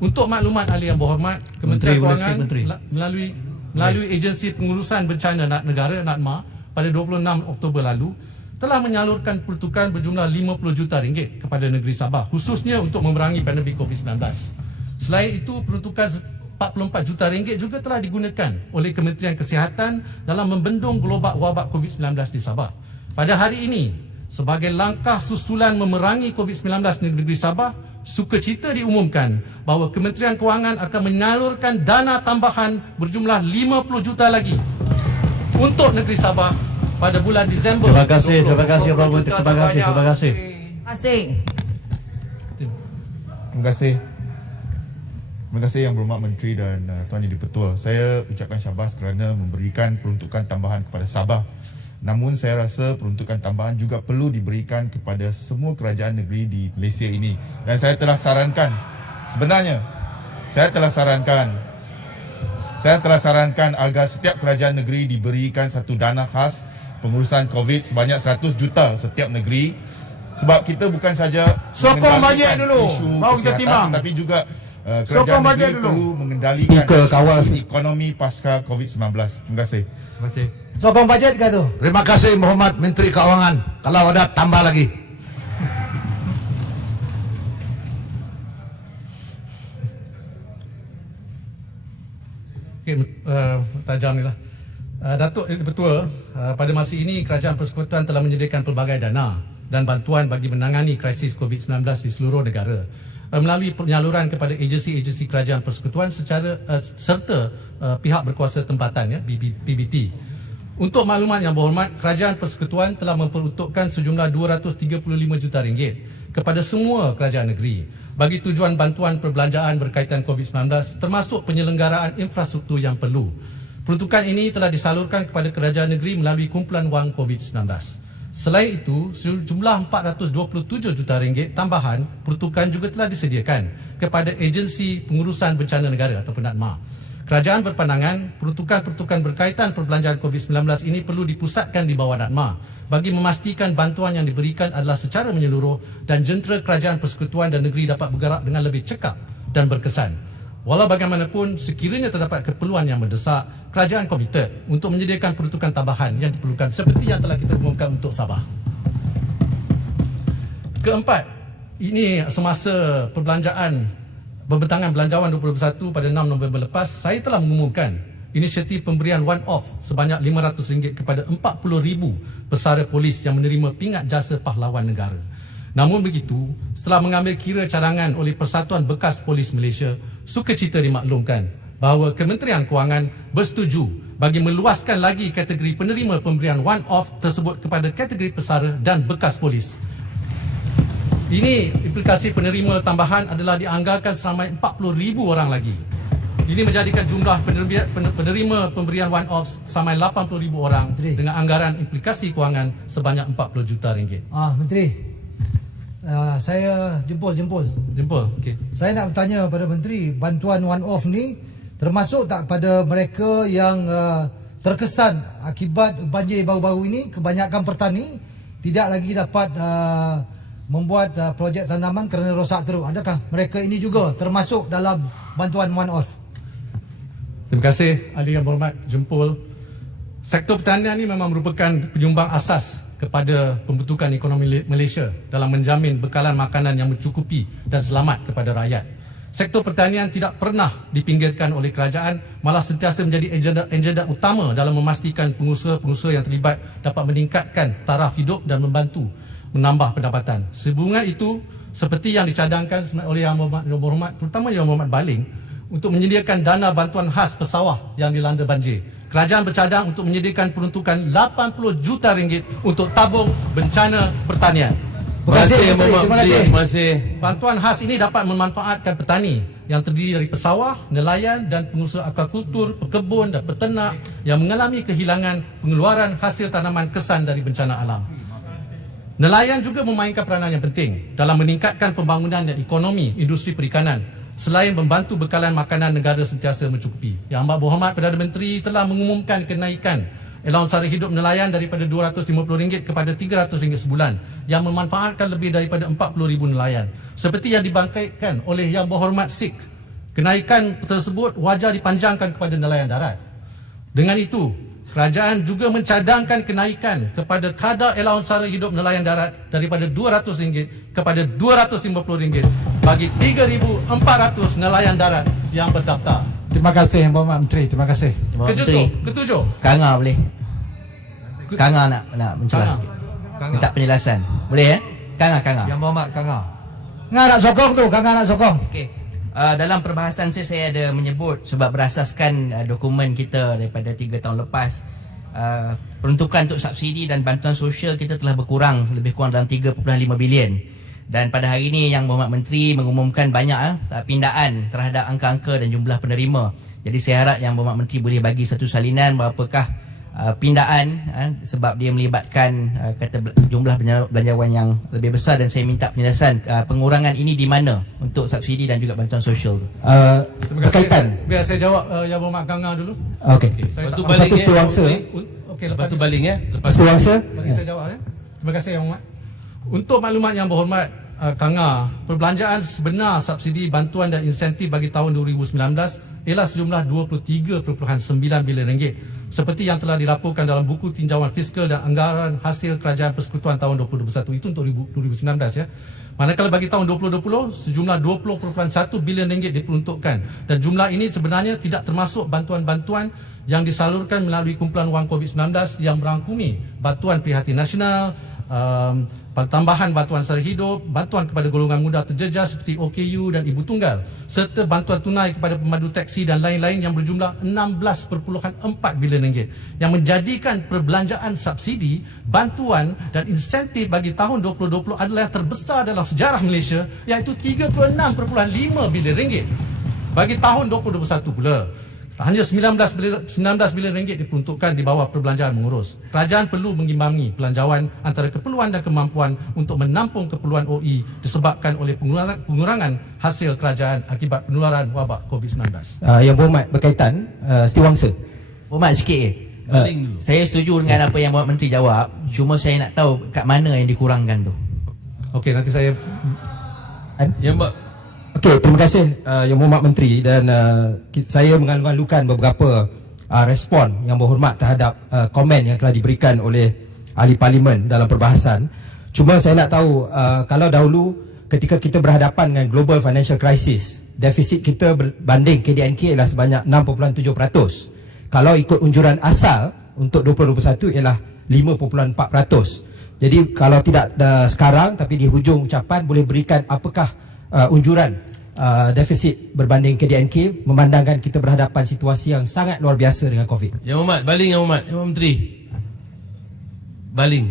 Untuk maklumat ahli yang berhormat, Kementerian Kewangan melalui Agensi Pengurusan Bencana Negara NADMA pada 26 Oktober lalu telah menyalurkan peruntukan berjumlah RM50 juta kepada negeri Sabah khususnya untuk memerangi pandemik COVID-19. Selain itu, peruntukan RM44 juta juga telah digunakan oleh Kementerian Kesihatan dalam membendung gelobak wabak COVID-19 di Sabah. Pada hari ini, sebagai langkah susulan memerangi COVID-19 di negeri Sabah, sukacita diumumkan bahawa Kementerian Kewangan akan menyalurkan dana tambahan berjumlah RM50 juta lagi untuk negeri Sabah pada bulan Disember. Terima kasih Prof. Menteri. Terima kasih. Terima kasih Yang Berhormat Menteri dan Tuan Jadi Ketua. Saya ucapkan syabas kerana memberikan peruntukan tambahan kepada Sabah. Namun saya rasa peruntukan tambahan juga perlu diberikan kepada semua kerajaan negeri di Malaysia ini. Dan saya telah sarankan saya telah sarankan agar setiap kerajaan negeri diberikan satu dana khas pengurusan COVID sebanyak 100 juta setiap negeri. Sebab kita bukan saja Sokong bajet dulu, isu baru kita kesihatan, timbang. tapi juga Sokong kerajaan bajet negeri dulu. perlu mengendalikan Speaker, kawal ekonomi pasca COVID-19. Terima kasih. Terima kasih. Sokong bajet ke tu? Terima kasih Muhammad Menteri Keuangan. Kalau ada tambah lagi. Okey, tajam ni lah. Datuk Ketua, pada masa ini Kerajaan Persekutuan telah menyediakan pelbagai dana dan bantuan bagi menangani krisis COVID-19 di seluruh negara melalui penyaluran kepada agensi-agensi Kerajaan Persekutuan serta pihak berkuasa tempatan, ya, PBT. Untuk maklumat yang berhormat, Kerajaan Persekutuan telah memperuntukkan sejumlah RM235 juta kepada semua kerajaan negeri bagi tujuan bantuan perbelanjaan berkaitan COVID-19 termasuk penyelenggaraan infrastruktur yang perlu. Peruntukan ini telah disalurkan kepada kerajaan negeri melalui kumpulan wang COVID-19. Selain itu, sejumlah RM427 juta tambahan peruntukan juga telah disediakan kepada agensi pengurusan bencana negara ataupun ADMA. Kerajaan berpandangan peruntukan-peruntukan berkaitan perbelanjaan COVID-19 ini perlu dipusatkan di bawah ADMA bagi memastikan bantuan yang diberikan adalah secara menyeluruh dan jentera Kerajaan Persekutuan dan negeri dapat bergerak dengan lebih cekap dan berkesan. Walau bagaimanapun, sekiranya terdapat keperluan yang mendesak, kerajaan komited untuk menyediakan peruntukan tambahan yang diperlukan seperti yang telah kita umumkan untuk Sabah. Keempat, ini semasa pembentangan Belanjawan 2021 pada 6 November lepas, saya telah mengumumkan inisiatif pemberian one-off sebanyak RM500 kepada 40,000 pesara polis yang menerima pingat jasa pahlawan negara. Namun begitu, setelah mengambil kira cadangan oleh Persatuan Bekas Polis Malaysia, sukacita dimaklumkan bahawa Kementerian Kewangan bersetuju bagi meluaskan lagi kategori penerima pemberian one-off tersebut kepada kategori pesara dan bekas polis. Ini implikasi penerima tambahan adalah dianggarkan seramai 40,000 orang lagi. Ini menjadikan jumlah penerima pemberian one-off seramai 80,000 orang dengan anggaran implikasi kewangan sebanyak RM40 juta. Menteri, saya jempol. Okey. Saya nak bertanya pada Menteri, bantuan one-off ni termasuk tak pada mereka yang terkesan akibat banjir baru-baru ini? Kebanyakan petani tidak lagi dapat membuat projek tanaman kerana rosak teruk. Adakah mereka ini juga termasuk dalam bantuan one-off? Terima kasih Ahli Yang Berhormat Jempol. Sektor pertanian ini memang merupakan penyumbang asas kepada pembentukan ekonomi Malaysia dalam menjamin bekalan makanan yang mencukupi dan selamat kepada rakyat. Sektor pertanian tidak pernah dipinggirkan oleh kerajaan, malah sentiasa menjadi agenda utama dalam memastikan pengusaha-pengusaha yang terlibat dapat meningkatkan taraf hidup dan membantu menambah pendapatan. Sehubungan itu, seperti yang dicadangkan oleh Yang Berhormat, terutama Yang Berhormat Baling, untuk menyediakan dana bantuan khas pesawah yang dilanda banjir. Kerajaan bercadang untuk menyediakan peruntukan RM80 juta untuk tabung bencana pertanian. Terima kasih. Bantuan khas ini dapat memanfaatkan petani yang terdiri dari pesawah, nelayan dan pengusaha aquakultur, pekebun dan peternak yang mengalami kehilangan pengeluaran hasil tanaman kesan dari bencana alam. Nelayan juga memainkan peranan yang penting dalam meningkatkan pembangunan dan ekonomi industri perikanan selain membantu bekalan makanan negara sentiasa mencukupi. Yang Amat Berhormat Perdana Menteri telah mengumumkan kenaikan allowance sara hidup nelayan daripada RM250 kepada RM300 sebulan yang memanfaatkan lebih daripada 40,000 nelayan. Seperti yang dibangkitkan oleh Yang Berhormat Sik, kenaikan tersebut wajar dipanjangkan kepada nelayan darat. Dengan itu, kerajaan juga mencadangkan kenaikan kepada kadar allowance sara hidup nelayan darat daripada RM200 kepada RM250 bagi 3,400 nelayan darat yang berdaftar. Terima kasih Yang Berhormat Menteri. Terima kasih. Ketujuh. Kanga boleh. Kanga nak menjelas sikit. Minta penjelasan. Boleh ya? Kanga. Yang Berhormat Kanga. Ngah nak sokong tu, Kanga nak sokong. Okey. Dalam perbahasan saya ada menyebut sebab berasaskan dokumen kita daripada 3 tahun lepas, peruntukan untuk subsidi dan bantuan sosial kita telah berkurang lebih kurang dalam 3.5 bilion. Dan pada hari ini Yang Berhormat Menteri mengumumkan banyak pindaan terhadap angka-angka dan jumlah penerima. Jadi saya harap Yang Berhormat Menteri boleh bagi satu salinan berapakah pindaan sebab dia melibatkan jumlah belanjawan yang lebih besar, dan saya minta penjelasan pengurangan ini di mana untuk subsidi dan juga bantuan sosial tu. Terima kasih. Biar saya jawab Yang Berhormat Kanga dulu. Okey. Saya Lepas tu tak- balik Setiawangsa. Okey, Lepas tu balik ya. Lepas Setiawangsa. Bagi saya jawab ya. Terima kasih Yang Berhormat. Untuk maklumat Yang Berhormat Kanga, perbelanjaan sebenar subsidi, bantuan dan insentif bagi tahun 2019 ialah sejumlah 23.9 bilion ringgit seperti yang telah dilaporkan dalam buku tinjauan fiskal dan anggaran hasil kerajaan persekutuan tahun 2021. Itu untuk 2019 ya. Manakala bagi tahun 2020 sejumlah 20.1 bilion ringgit diperuntukkan, dan jumlah ini sebenarnya tidak termasuk bantuan-bantuan yang disalurkan melalui kumpulan wang COVID-19 yang merangkumi bantuan prihatin nasional, tambahan bantuan sara hidup, bantuan kepada golongan muda terjejas seperti OKU dan Ibu Tunggal, serta bantuan tunai kepada pemandu teksi dan lain-lain yang berjumlah 16.4 bilion ringgit, yang menjadikan perbelanjaan subsidi, bantuan dan insentif bagi tahun 2020 adalah yang terbesar dalam sejarah Malaysia, iaitu 36.5 bilion ringgit. Bagi tahun 2021 pula, hanya 19 bilion ringgit diperuntukkan di bawah perbelanjaan mengurus. Kerajaan perlu mengimbangi pelanjawan antara keperluan dan kemampuan untuk menampung keperluan OE disebabkan oleh pengurangan hasil kerajaan akibat penularan wabak COVID-19. Yang Berhormat berkaitan Setiawangsa. Berhormat sikit saya setuju dengan apa yang Berhormat Menteri jawab, cuma saya nak tahu kat mana yang dikurangkan tu. Okey, nanti saya Okey, terima kasih Yang Berhormat Menteri, dan saya mengalu-alukan beberapa respon Yang Berhormat terhadap komen yang telah diberikan oleh ahli parlimen dalam perbahasan. Cuma saya nak tahu, kalau dahulu ketika kita berhadapan dengan global financial crisis, defisit kita berbanding KDNK ialah sebanyak 6.7%. Kalau ikut unjuran asal untuk 2021 ialah 5.4%. Jadi kalau tidak sekarang tapi di hujung ucapan boleh berikan apakah unjuran defisit berbanding KDNK memandangkan kita berhadapan situasi yang sangat luar biasa dengan COVID. Yang Berhormat, baling Yang Berhormat, Yang Berhormat Menteri. Baling.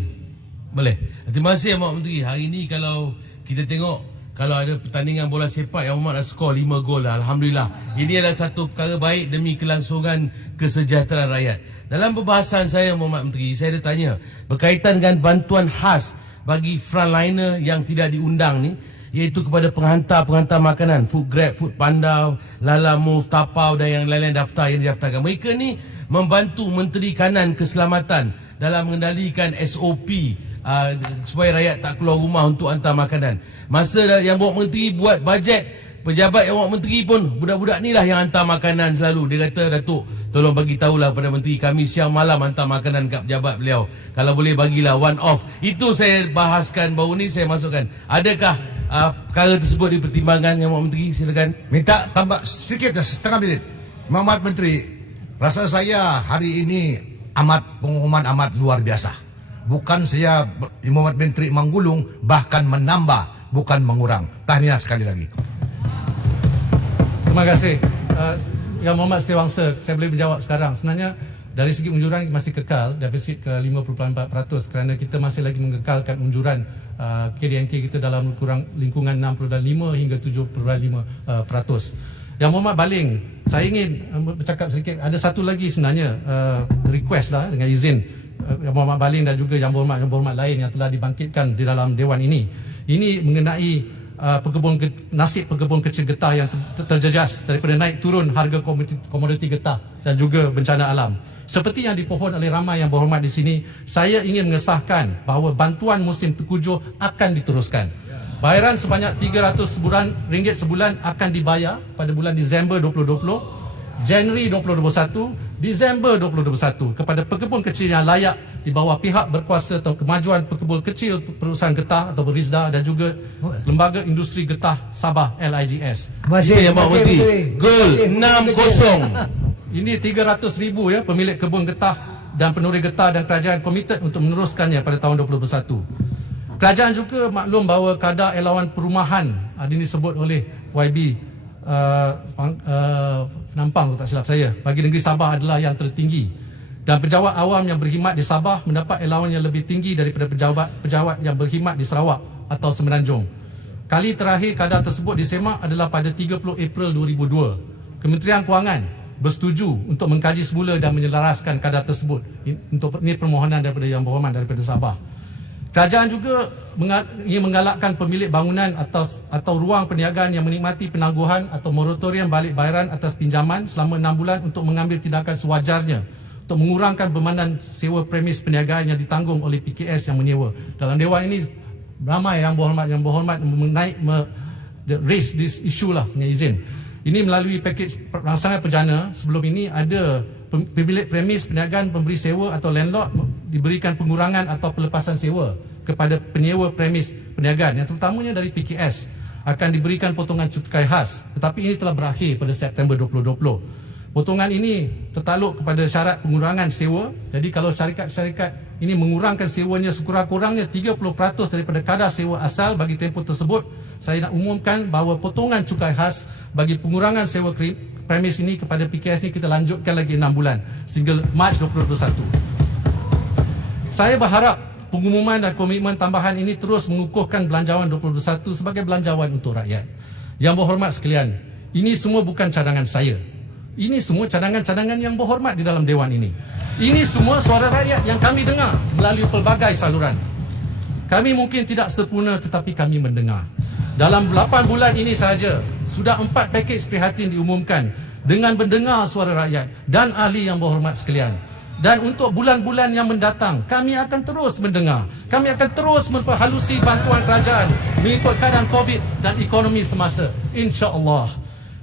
Boleh. Terima kasih Yang Berhormat Menteri. Hari ini kalau kita tengok, kalau ada pertandingan bola sepak, Yang Berhormat dah skor 5 gol dah. Alhamdulillah. Ini adalah satu perkara baik demi kelangsungan kesejahteraan rakyat. Dalam perbahasan saya Yang Berhormat Menteri, saya ada tanya berkaitan dengan bantuan khas bagi frontliner yang tidak diundang ni, iaitu kepada penghantar makanan, Food Grab, Food Panda, Lala Move, Tapau dan yang lain-lain daftar yang didaftarkan. Mereka ni membantu Menteri Kanan Keselamatan dalam mengendalikan SOP supaya rakyat tak keluar rumah untuk hantar makanan. Masa yang Berhormat Menteri buat bajet, pejabat Yang Berhormat Menteri pun budak-budak ni lah yang hantar makanan selalu. Dia kata, Datuk, tolong bagi tahulah pada Menteri, kami siang malam hantar makanan kat pejabat beliau. Kalau boleh bagilah one off. Itu saya bahaskan baru ni, saya masukkan. Adakah perkara tersebut dipertimbangkan Yang Berhormat Menteri? Silakan. Minta tambah sedikit, setengah minit. Yang Berhormat Menteri, rasa saya hari ini pengumuman amat luar biasa. Bukan saya Yang Berhormat Menteri menggulung, bahkan menambah, bukan mengurang. Tahniah sekali lagi. Terima kasih. Yang Berhormat Setiawangsa, saya boleh menjawab sekarang. Sebenarnya dari segi unjuran masih kekal defisit ke 5.4% kerana kita masih lagi mengekalkan unjuran KDNK kita dalam lingkungan 6.5 hingga 7.5%. Yang Berhormat Baling, saya ingin bercakap sedikit. Ada satu lagi sebenarnya request lah dengan izin Yang Berhormat Baling dan juga Yang Berhormat lain yang telah dibangkitkan di dalam Dewan ini. Ini mengenai nasib pekebun kecil getah yang terjejas daripada naik turun harga komoditi getah dan juga bencana alam. Seperti yang dipohon oleh ramai Yang Berhormat di sini, saya ingin mengesahkan bahawa bantuan musim tengkujuh akan diteruskan. Bayaran sebanyak RM300 sebulan akan dibayar pada bulan Disember 2020, Januari 2021, Disember 2021 kepada pekebun kecil yang layak di bawah pihak berkuasa atau kemajuan pekebun kecil perusahaan getah atau RISDA dan juga Lembaga Industri Getah Sabah LIGS. Yang Berhormat Menteri. Gol 6-0. Ini 300,000 ya pemilik kebun getah dan penuri getah, dan kerajaan komited untuk meneruskannya pada tahun 2021. Kerajaan juga maklum bahawa kadar elawan perumahan ini disebut oleh YB Penampang, tak silap saya, bagi negeri Sabah adalah yang tertinggi, dan pejabat awam yang berkhidmat di Sabah mendapat elawan yang lebih tinggi daripada pejabat yang berkhidmat di Sarawak atau Semenanjung. Kali terakhir kadar tersebut disemak adalah pada 30 April 2002. Kementerian Kewangan bersetuju untuk mengkaji semula dan menyelaraskan kadar tersebut. Ini permohonan daripada Yang Berhormat daripada Sabah. Kerajaan juga ingin menggalakkan pemilik bangunan atau ruang perniagaan yang menikmati penangguhan atau moratorium balik bayaran atas pinjaman selama 6 bulan untuk mengambil tindakan sewajarnya untuk mengurangkan bebanan sewa premis perniagaan yang ditanggung oleh PKS yang menyewa. Dalam Dewan ini ramai Yang Berhormat raise this issue lah, dengan izin. Ini melalui pakej rangsangan perdana. Sebelum ini ada pemilik premis perniagaan, pemberi sewa atau landlord diberikan pengurangan atau pelepasan sewa kepada penyewa premis perniagaan yang terutamanya dari PKS akan diberikan potongan cukai khas, tetapi ini telah berakhir pada September 2020. Potongan ini tertakluk kepada syarat pengurangan sewa. Jadi kalau syarikat-syarikat ini mengurangkan sewanya sekurang-kurangnya 30% daripada kadar sewa asal bagi tempoh tersebut, saya nak umumkan bahawa potongan cukai khas bagi pengurangan sewa premis ini kepada PKS ini kita lanjutkan lagi 6 bulan sehingga Mac 2021. Saya berharap pengumuman dan komitmen tambahan ini terus mengukuhkan belanjawan 2021 sebagai belanjawan untuk rakyat. Yang Berhormat sekalian, ini semua bukan cadangan saya. Ini semua cadangan-cadangan Yang Berhormat di dalam Dewan ini. Ini semua suara rakyat yang kami dengar melalui pelbagai saluran. Kami mungkin tidak sempurna tetapi kami mendengar. Dalam 8 bulan ini sahaja, sudah 4 pakej prihatin diumumkan dengan mendengar suara rakyat dan ahli Yang Berhormat sekalian. Dan untuk bulan-bulan yang mendatang, kami akan terus mendengar. Kami akan terus memperhalusi bantuan kerajaan mengikut keadaan COVID dan ekonomi semasa. InsyaAllah.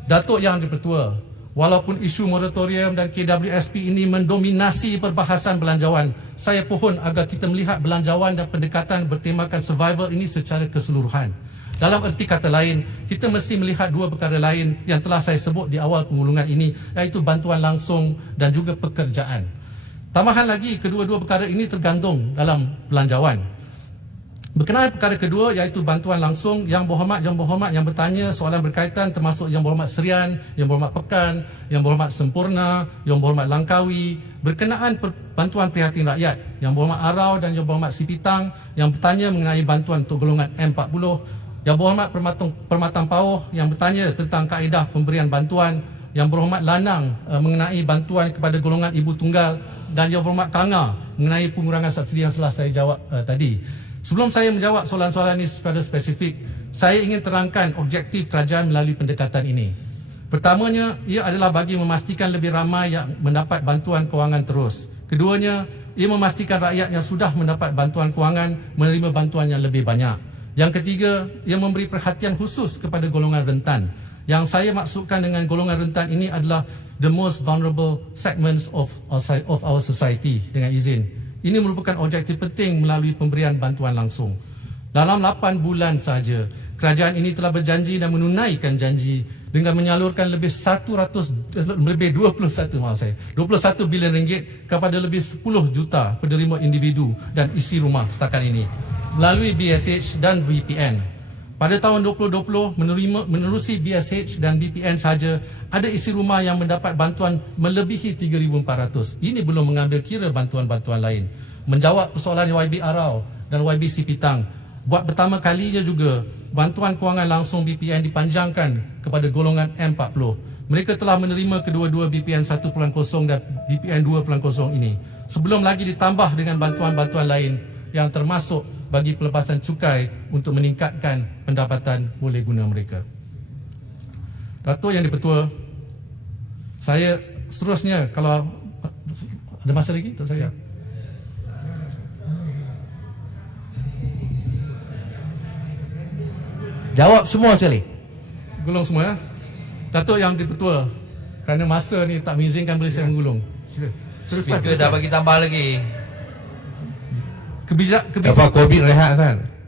Datuk Yang Dipertua, walaupun isu moratorium dan KWSP ini mendominasi perbahasan belanjawan, saya pohon agar kita melihat belanjawan dan pendekatan bertemakan survival ini secara keseluruhan. Dalam erti kata lain, kita mesti melihat 2 perkara lain yang telah saya sebut di awal pengulungan ini, iaitu bantuan langsung dan juga pekerjaan. Tambahan lagi, kedua-dua perkara ini tergantung dalam belanjawan. Berkenaan perkara kedua iaitu bantuan langsung, Yang Berhormat yang bertanya soalan berkaitan termasuk Yang Berhormat Serian, Yang Berhormat Pekan, Yang Berhormat Sempurna, Yang Berhormat Langkawi berkenaan bantuan prihatin rakyat. Yang Berhormat Arau dan Yang Berhormat Sipitang yang bertanya mengenai bantuan untuk golongan M40. Yang Berhormat Permatang Pauh yang bertanya tentang kaedah pemberian bantuan. Yang Berhormat Lanang mengenai bantuan kepada golongan ibu tunggal, dan Yang Berhormat Kanga mengenai pengurangan subsidi yang telah saya jawab tadi. Sebelum saya menjawab soalan-soalan ini secara spesifik, saya ingin terangkan objektif kerajaan melalui pendekatan ini. Pertamanya, ia adalah bagi memastikan lebih ramai yang mendapat bantuan kewangan terus. Keduanya, ia memastikan rakyat yang sudah mendapat bantuan kewangan menerima bantuan yang lebih banyak. Yang ketiga, ia memberi perhatian khusus kepada golongan rentan. Yang saya maksudkan dengan golongan rentan ini adalah the most vulnerable segments of our society, dengan izin. Ini merupakan objektif penting melalui pemberian bantuan langsung. Dalam 8 bulan sahaja, kerajaan ini telah berjanji dan menunaikan janji dengan menyalurkan lebih 21 bilion ringgit kepada lebih 10 juta penderima individu dan isi rumah setakat ini melalui BSH dan BPN. Pada tahun 2020, menerusi BSH dan BPN sahaja, ada isi rumah yang mendapat bantuan melebihi 3,400. Ini belum mengambil kira bantuan-bantuan lain. Menjawab persoalan YB Arau dan YB Sipitang, buat pertama kalinya juga, bantuan kewangan langsung BPN dipanjangkan kepada golongan M40. Mereka telah menerima kedua-dua BPN 1.0 dan BPN 2.0 ini. Sebelum lagi ditambah dengan bantuan-bantuan lain yang termasuk bagi pelepasan cukai untuk meningkatkan pendapatan boleh guna mereka. Datuk Yang Dipertua, saya seterusnya kalau ada masa lagi untuk saya. Jawab semua sekali. Gulung semua ya. Datuk Yang Dipertua, kerana masa ni tak mengizinkan boleh saya menggulung. Speaker dah bagi tambah lagi.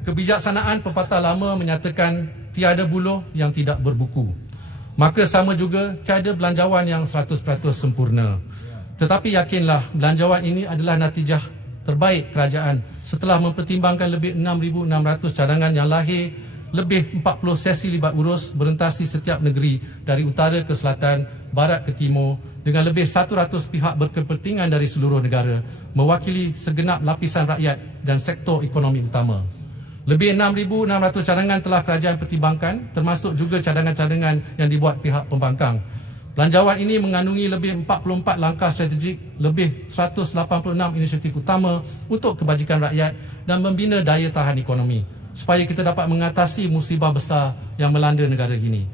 Kebijaksanaan pepatah lama menyatakan tiada buluh yang tidak berbuku. Maka sama juga tiada belanjawan yang 100% sempurna. Tetapi yakinlah belanjawan ini adalah natijah terbaik kerajaan setelah mempertimbangkan lebih 6,600 cadangan yang lahir, lebih 40 sesi libat urus berentasi setiap negeri dari utara ke selatan, barat ke timur dengan lebih 100 pihak berkepentingan dari seluruh negara mewakili segenap lapisan rakyat dan sektor ekonomi utama. Lebih 6,600 cadangan telah kerajaan pertimbangkan, termasuk juga cadangan-cadangan yang dibuat pihak pembangkang. Belanjawan ini mengandungi lebih 44 langkah strategik, lebih 186 inisiatif utama untuk kebajikan rakyat dan membina daya tahan ekonomi supaya kita dapat mengatasi musibah besar yang melanda negara ini.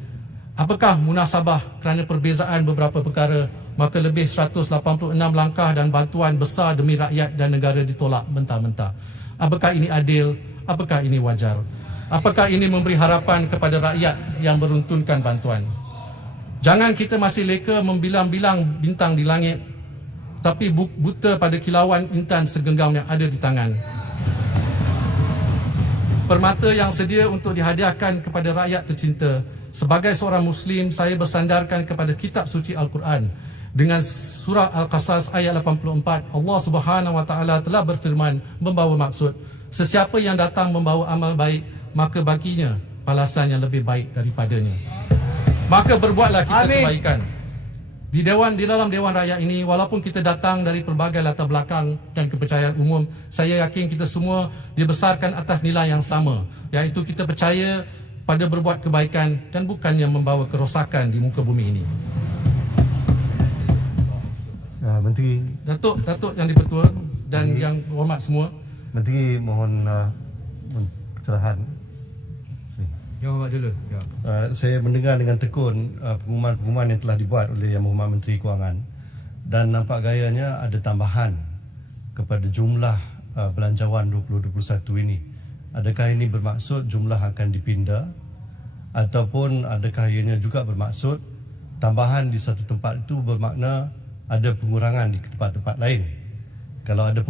Apakah munasabah kerana perbezaan beberapa perkara, maka lebih 186 langkah dan bantuan besar demi rakyat dan negara ditolak mentah-mentah? Apakah ini adil? Apakah ini wajar? Apakah ini memberi harapan kepada rakyat yang meruntunkan bantuan? Jangan kita masih leka membilang-bilang bintang di langit, tapi buta pada kilauan intan segenggam yang ada di tangan. Permata yang sedia untuk dihadiahkan kepada rakyat tercinta. Sebagai seorang Muslim, saya bersandarkan kepada kitab suci Al-Quran. Dengan surah Al-Qasas ayat 84, Allah Subhanahu Wa Taala telah berfirman membawa maksud, sesiapa yang datang membawa amal baik, maka baginya balasan yang lebih baik daripadanya. Maka berbuatlah kita kebaikan. Di dalam Dewan Rakyat ini, walaupun kita datang dari pelbagai latar belakang dan kepercayaan umum, saya yakin kita semua dibesarkan atas nilai yang sama, iaitu kita percaya pada berbuat kebaikan dan bukannya membawa kerosakan di muka bumi ini. Menteri, Datuk yang dipertua dan yang hormat semua. Menteri mohon pencerahan. Jawab dulu. Saya mendengar dengan tekun pengumuman-pengumuman yang telah dibuat oleh Yang Berhormat Menteri Kewangan, dan nampak gayanya ada tambahan kepada jumlah belanjawan 2021 ini. Adakah ini bermaksud jumlah akan dipindah, ataupun adakah ianya juga bermaksud tambahan di satu tempat itu bermakna ada pengurangan di tempat-tempat lain? Kalau ada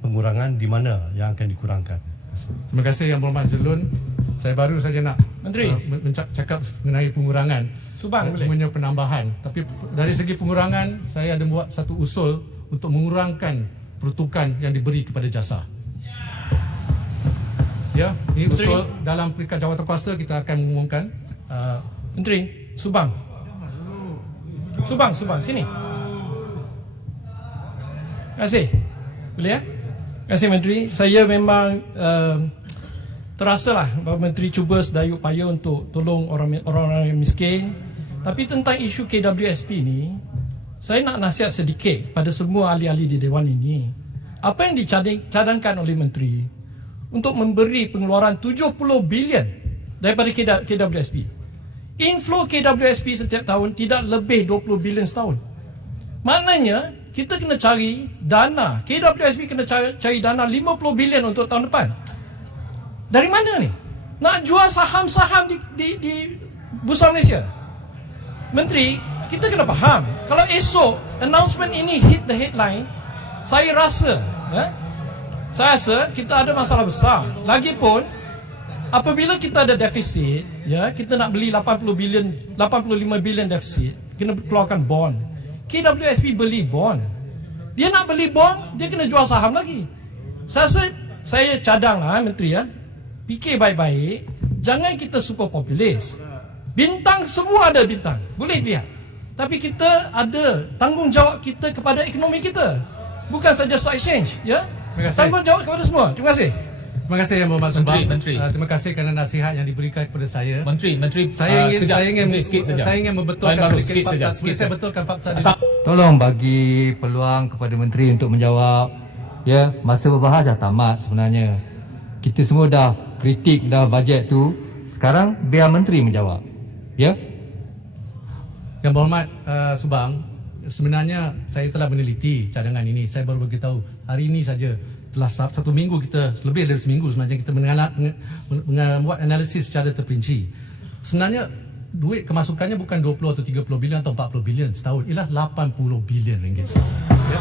pengurangan, di mana yang akan dikurangkan? Terima kasih Yang Berhormat Jelun. Saya baru saja nak Menteri cakap mengenai pengurangan. Subang semuanya penambahan. Tapi dari segi pengurangan, saya ada buat satu usul untuk mengurangkan peruntukan yang diberi kepada jasa. Ya, ini Menteri, usul dalam peringkat jawatankuasa kita akan mengumumkan. Menteri, Subang, sini. Terima kasih. Boleh ya? Terima kasih Menteri. Saya memang terasalah bahawa Menteri cuba sedaya upaya untuk tolong orang-orang yang miskin. Tapi tentang isu KWSP ni, saya nak nasihat sedikit pada semua ahli-ahli di Dewan ini. Apa yang dicadangkan oleh Menteri untuk memberi pengeluaran 70 bilion daripada KWSP. Inflow KWSP setiap tahun tidak lebih 20 bilion setahun. Maknanya kita kena cari dana, KWSP kena cari dana 50 bilion untuk tahun depan. Dari mana ni? Nak jual saham-saham di Bursa Malaysia? Menteri, kita kena faham. Kalau esok announcement ini hit the headline, saya rasa kita ada masalah besar. Lagipun apabila kita ada defisit, kita nak beli 85 bilion defisit, kena keluarkan bond. KWSP beli bond. Dia nak beli bond, dia kena jual saham lagi. Saya cadanglah Menteri fikir baik-baik, jangan kita super populis. Bintang semua ada bintang, boleh lihat. Tapi kita ada tanggungjawab kita kepada ekonomi kita, bukan saja stock exchange, tanggungjawab kepada semua. Terima kasih. Terima kasih Yang Berhormat Subang. Menteri. Terima kasih kerana nasihat yang diberikan kepada saya. Menteri, saya ingin membetulkan sedikit fakta. Saya betulkan fakta. Tolong bagi peluang kepada Menteri untuk menjawab. Ya, masa berbahas dah tamat sebenarnya. Kita semua dah kritik dah bajet tu. Sekarang biar Menteri menjawab. Ya. Yang Berhormat Subang, sebenarnya saya telah meneliti cadangan ini. Saya baru beritahu hari ini saja, telah satu minggu kita, lebih dari seminggu sebenarnya kita membuat analisis secara terperinci. Sebenarnya duit kemasukannya bukan 20 atau 30 bilion atau 40 bilion setahun, ialah 80 bilion ringgit setahun. Ya.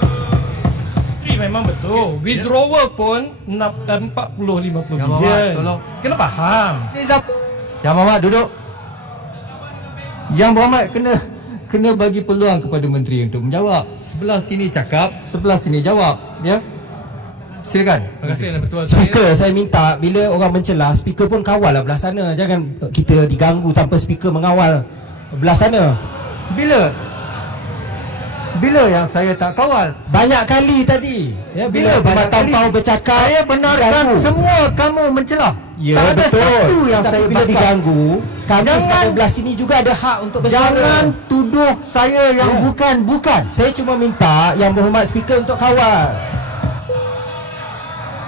Memang betul. Withdrawal pun 40-50 bilion. Kena faham. Yang Berhormat duduk. Yang Berhormat kena bagi peluang kepada Menteri untuk menjawab. Sebelah sini cakap, sebelah sini jawab. Ya. Silakan. Terima kasih Yang Bertua. Speaker, saya minta bila orang mencelah, speaker pun kawal lah belah sana. Jangan kita diganggu tanpa speaker mengawal belah sana. Bila Bila yang saya tak kawal? Banyak kali tadi. Ya, bila Pak Tampau bercakap, Saya benarkan diganggu. semua kamu mencelah. Ya, tak ada betul. satu yang Tapi saya bila bakar. diganggu, kami Jangan- sebagai belah sini juga ada hak untuk bersuara. Jangan tuduh saya yang Ya. bukan-bukan. Saya cuma minta Yang Berhormat Speaker untuk kawal.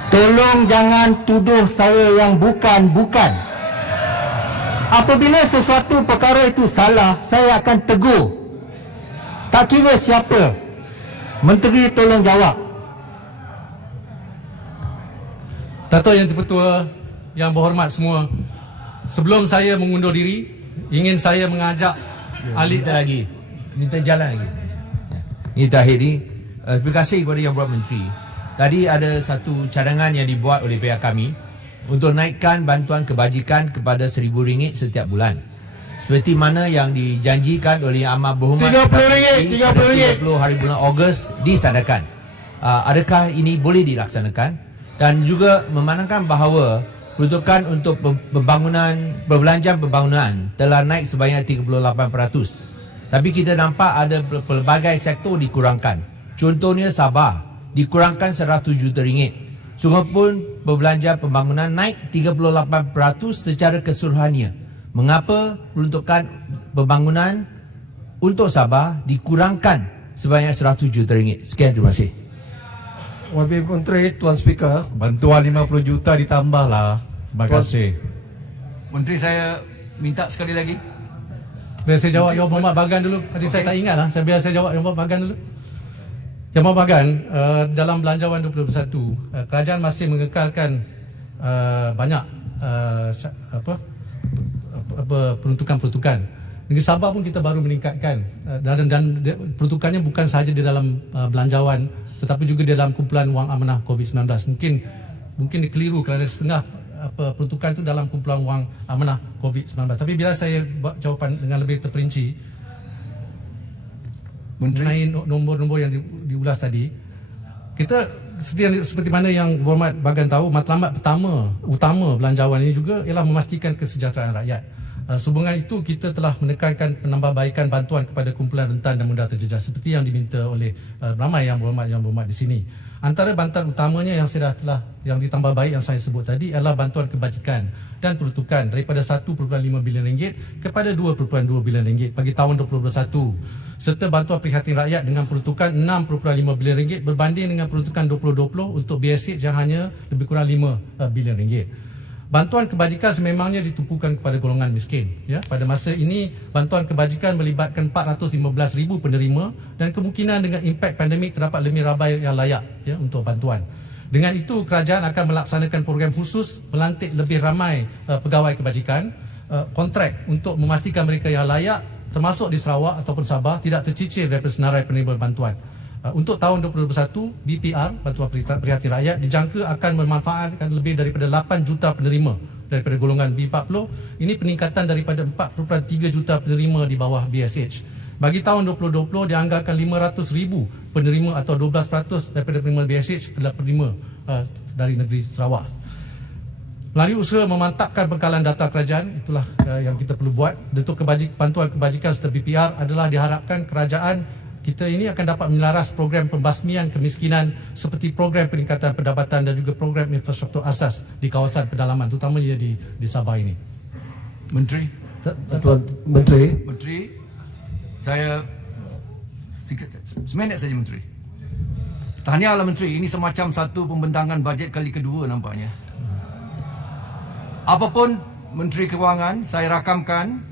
Tolong jangan tuduh saya yang bukan-bukan. Apabila sesuatu perkara itu salah, saya akan tegur. Tak kira siapa. Menteri tolong jawab. Dato' Yang Dipertua, Yang Berhormat semua, sebelum saya mengundur diri, ingin saya mengajak ahli Minta jalan lagi. Ini terakhir ni, terima kasih kepada Yang Berhormat Menteri. Tadi ada satu cadangan yang dibuat oleh pihak kami untuk naikkan bantuan kebajikan kepada RM1,000 setiap bulan. Seperti mana yang dijanjikan oleh Yang Amat Berhormat RM30, pada 30 hari bulan Ogos disadakan. Adakah ini boleh dilaksanakan? Dan juga memandangkan bahawa peruntukan untuk perbelanjaan pembangunan telah naik sebanyak 38%. Tapi kita nampak ada pelbagai sektor dikurangkan. Contohnya Sabah dikurangkan RM100 juta. Sungguhpun perbelanjaan pembangunan naik 38% secara keseluruhannya. Mengapa peruntukan pembangunan untuk Sabah dikurangkan sebanyak RM100 juta? Sekian, terima kasih. Wakil Menteri, Tuan Speaker, bantuan 50 juta ditambahlah. Terima kasih. Menteri, saya minta sekali lagi. Biar saya jawab Yang Berhormat Bagan dulu. Nanti saya tak ingat lah. Biar saya jawab Yang Berhormat Bagan dulu. Yang Berhormat Bagan, dalam Belanjawan 2021, kerajaan masih mengekalkan banyak peruntukan-peruntukan. Negeri Sabah pun kita baru meningkatkan dan peruntukannya bukan sahaja di dalam belanjawan tetapi juga di dalam kumpulan wang amanah COVID-19. Mungkin dikeliru kerana setengah peruntukan itu dalam kumpulan wang amanah COVID-19. Tapi bila saya buat jawapan dengan lebih terperinci mengenai nombor-nombor yang diulas tadi, kita seperti mana Yang Berhormat Bagan tahu, matlamat utama belanjawan ini juga ialah memastikan kesejahteraan rakyat. Sehubungan itu kita telah menekankan penambahbaikan bantuan kepada kumpulan rentan dan mudah terjejas seperti yang diminta oleh ramai Yang Berhormat di sini. Antara bantuan utamanya yang ditambah baik yang saya sebut tadi adalah bantuan kebajikan dan peruntukan daripada RM1.5 bilion kepada RM2.2 bilion bagi tahun 2021, serta bantuan prihatin rakyat dengan peruntukan RM6.5 bilion berbanding dengan peruntukan 2020 untuk BSH yang hanya lebih kurang RM5 bilion. Bantuan kebajikan sememangnya ditumpukan kepada golongan miskin. Ya, pada masa ini, bantuan kebajikan melibatkan 415,000 penerima dan kemungkinan dengan impak pandemik terdapat lebih ramai yang layak untuk bantuan. Dengan itu, kerajaan akan melaksanakan program khusus melantik lebih ramai pegawai kebajikan, kontrak untuk memastikan mereka yang layak termasuk di Sarawak ataupun Sabah tidak tercicir daripada senarai penerima bantuan. Untuk tahun 2021, BPR, Bantuan Prihatin Rakyat, dijangka akan memanfaatkan lebih daripada 8 juta penerima daripada golongan B40. Ini peningkatan daripada 4.3 juta penerima di bawah BSH. Bagi tahun 2020, dianggarkan 500,000 penerima atau 12% daripada penerima BSH adalah penerima dari negeri Sarawak. Melalui usaha memantapkan bekalan data kerajaan, itulah yang kita perlu buat. Bentuk bantuan kebajikan serta BPR adalah diharapkan kerajaan kita ini akan dapat menyelaras program pembasmian kemiskinan seperti program peningkatan pendapatan dan juga program infrastruktur asas di kawasan pedalaman, terutamanya di Sabah ini. Menteri. Tuan Menteri. Menteri, saya seminit saja Menteri. Tahniahlah Menteri, ini semacam satu pembentangan bajet kali kedua nampaknya. Apapun Menteri Kewangan, saya rakamkan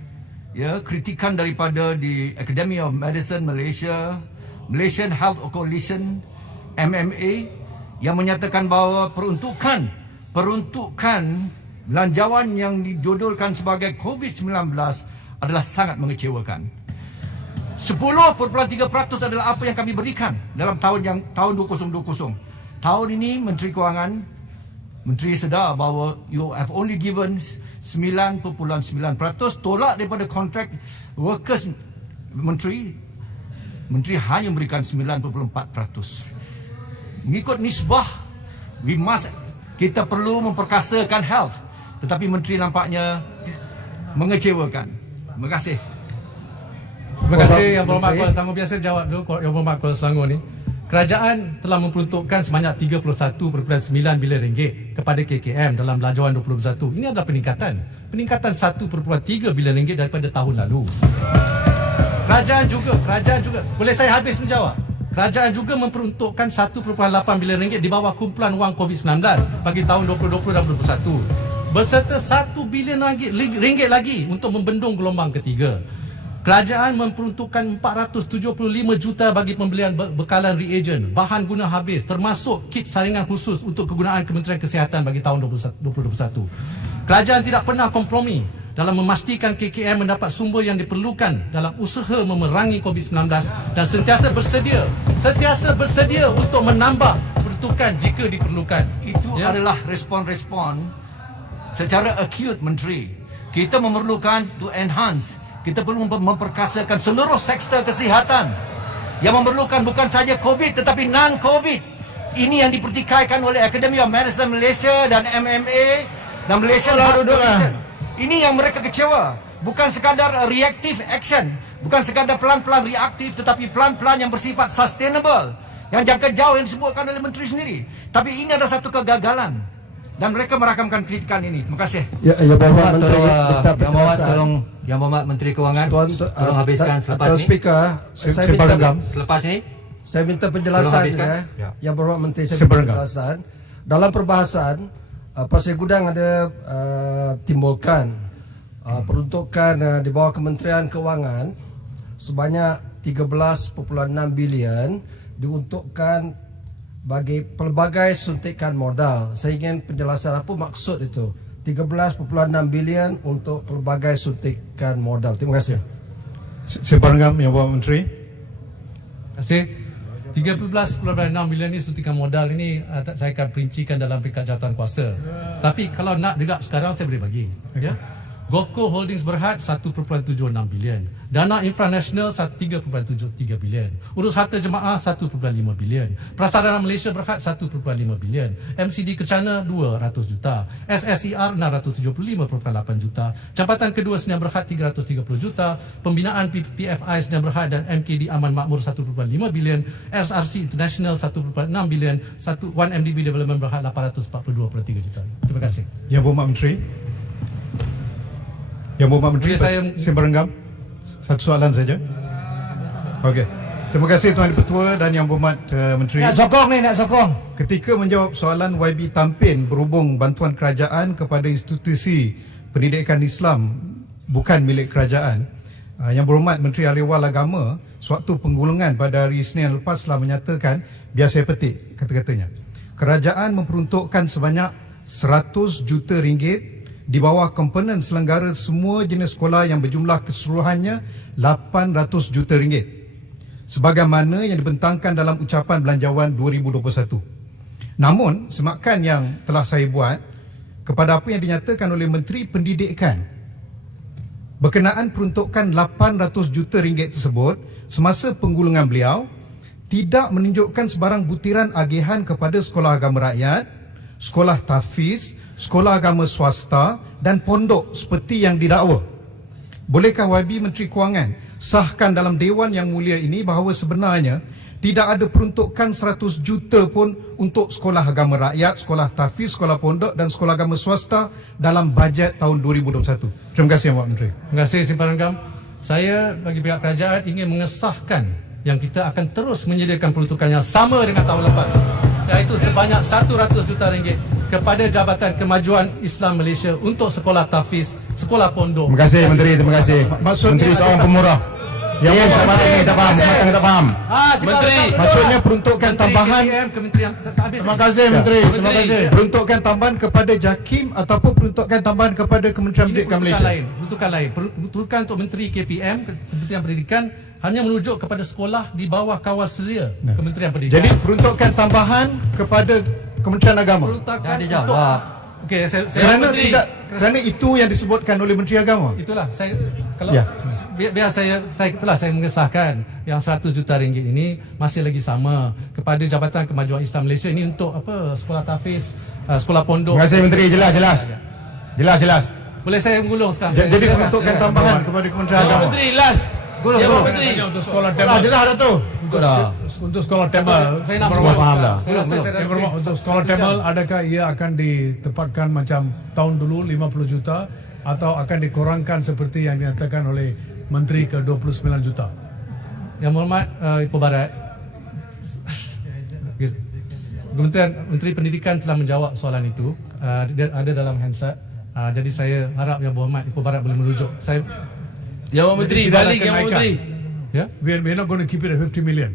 kritikan daripada di Academy of Medicine Malaysia, Malaysian Health Coalition, MMA, yang menyatakan bahawa peruntukan belanjawan yang dijodohkan sebagai COVID-19 adalah sangat mengecewakan. 10.3% adalah apa yang kami berikan dalam tahun 2020. Tahun ini Menteri Kewangan, Menteri sedar bahawa you have only given 9.9%, tolak daripada kontrak workers. Menteri hanya memberikan 9.4%. Mengikut nisbah, kita perlu memperkasakan health, tetapi Menteri nampaknya mengecewakan. Terima kasih. Terima kasih Yang Berhormat Kuala Selangor. Biasa jawab dulu Yang Berhormat Kuala Selangor ni. Kerajaan telah memperuntukkan sebanyak 31.9 bilion ringgit kepada KKM dalam Belanjawan 2021. Ini adalah peningkatan 1.3 bilion ringgit daripada tahun lalu. Kerajaan juga, boleh saya habis menjawab? Kerajaan juga memperuntukkan 1.8 bilion ringgit di bawah kumpulan wang COVID-19 bagi tahun 2020 dan 2021. Berserta 1 bilion ringgit lagi untuk membendung gelombang ketiga. Kerajaan memperuntukkan 475 juta bagi pembelian bekalan reagen, bahan guna habis termasuk kit saringan khusus untuk kegunaan Kementerian Kesihatan bagi tahun 2021. Kerajaan tidak pernah kompromi dalam memastikan KKM mendapat sumber yang diperlukan dalam usaha memerangi COVID-19 dan sentiasa bersedia untuk menambah peruntukan jika diperlukan. Itu adalah respon-respon secara acute, Menteri. Kita memerlukan to enhance. Kita perlu memperkasakan seluruh sektor kesihatan yang memerlukan bukan saja COVID tetapi non-COVID. Ini yang dipertikaikan oleh Academy of Medicine Malaysia dan MMA dan Malaysia Heart Foundation. Ini yang mereka kecewa. Bukan sekadar reactive action, bukan sekadar pelan-pelan reaktif, tetapi pelan-pelan yang bersifat sustainable, yang jangka jauh yang disebutkan oleh Menteri sendiri. Tapi ini adalah satu kegagalan dan mereka merakamkan kritikan ini. Terima kasih. Ya Bapak Menteri, minta penjelasan. Yang Berhormat Menteri Kewangan, tolong habiskan selepas ini. Speaker, saya minta selepas ini. Saya minta penjelasan ya. Yang Berhormat Menteri, saya minta penjelasan. Dalam perbahasan Pasir Gudang ada timbulkan peruntukan di bawah Kementerian Kewangan sebanyak 13.6 bilion diuntukkan bagi pelbagai suntikan modal. Saya ingin penjelasan apa maksud itu. 13.6 bilion untuk pelbagai suntikan modal. Terima kasih. Saya Paranggam, Yang Berhormat Menteri. Terima kasih. 13.6 bilion ni suntikan modal ini saya akan perincikan dalam peringkat jawatan kuasa. Tapi kalau nak juga sekarang saya boleh bagi. Ya. Govco Holdings Berhad 1.76 bilion. Dana Infranational 3.73 bilion. Urus Harta Jemaah 1.5 bilion. Prasarana Malaysia Berhad 1.5 bilion. MCD Kencana 200 juta. SSER 675.8 juta. Jabatan Kedua Sdn Berhad 330 juta. Pembinaan PFI Sdn Berhad dan MKD Aman Makmur 1.5 bilion. SRC International 1.6 bilion. 1MDB Development Berhad 842.3 juta. Terima kasih. Yang Berhormat Menteri. Yang Berhormat Menteri, saya Paranggam. Satu soalan saja. Okey. Terima kasih Tuan Ketua dan Yang Berhormat Menteri. Nak sokong. Ketika menjawab soalan YB Tampin berhubung bantuan kerajaan kepada institusi pendidikan Islam bukan milik kerajaan, Yang Berhormat Menteri Ahli-Wal Agama sewaktu penggulungan pada hari Isnin lepas telah menyatakan, biar saya petik kata-katanya, kerajaan memperuntukkan sebanyak 100 juta ringgit di bawah komponen selenggara semua jenis sekolah yang berjumlah keseluruhannya 800 juta ringgit sebagaimana yang dibentangkan dalam ucapan Belanjawan 2021. Namun semakan yang telah saya buat kepada apa yang dinyatakan oleh Menteri Pendidikan berkenaan peruntukan 800 juta ringgit tersebut semasa penggulungan beliau tidak menunjukkan sebarang butiran agihan kepada sekolah agama rakyat, sekolah tahfiz, sekolah agama swasta dan pondok seperti yang didakwa. Bolehkah YB Menteri Kewangan sahkan dalam Dewan Yang Mulia ini bahawa sebenarnya tidak ada peruntukan 100 juta pun untuk sekolah agama rakyat, sekolah tahfiz, sekolah pondok dan sekolah agama swasta dalam bajet tahun 2021. Terima kasih Yang Berhormat Menteri. Terima kasih Simpananggam. Saya bagi pihak kerajaan ingin mengesahkan yang kita akan terus menyediakan peruntukan yang sama dengan tahun lepas, iaitu sebanyak 100 juta ringgit kepada Jabatan Kemajuan Islam Malaysia untuk sekolah tahfiz, sekolah pondok. Terima kasih Menteri, terima kasih. Menteri seorang pemurah. Yang tak faham. Menteri, maksudnya peruntukan tambahan. Terima kasih Menteri. Terima kasih. Peruntukan tambahan kepada JAKIM ataupun peruntukan tambahan kepada Kementerian Pendidikan Malaysia. Peruntukan lain. Peruntukan untuk Menteri KPM, Kementerian Pendidikan, hanya merujuk kepada sekolah di bawah kawal selia Kementerian Pendidikan. Jadi peruntukan tambahan kepada Kementerian Agama. Dah dijawab. Okey, kerana itu yang disebutkan oleh Menteri Agama. Itulah saya kalau biar saya mengesahkan yang 100 juta ringgit ini masih lagi sama kepada Jabatan Kemajuan Islam Malaysia ini untuk apa? Sekolah tahfiz, sekolah pondok. Terima kasih Menteri, jelas. Boleh saya menggulung sekarang? Jadi peruntukan tambahan kepada Kementerian Agama. Menteri, last. Gulung. Yang Muhammad Menteri. Untuk sekolah Tamil. Jelas dah tu. Untuk sekolah Tamil. Saya nak semua faham dah. Saya bermak untuk sekolah Tamil, adakah ia akan ditempatkan macam tahun dulu 50 juta atau akan dikurangkan seperti yang dinyatakan oleh Menteri ke 29 juta? Yang Berhormat Ipoh Barat, Menteri Pendidikan telah menjawab soalan itu. Dia ada dalam handset. Jadi saya harap Yang Berhormat Ipoh Barat boleh merujuk. Yang Muhammad Menteri, balik Yang Muhammad Menteri. Ya? We're not going to keep it at 50 million.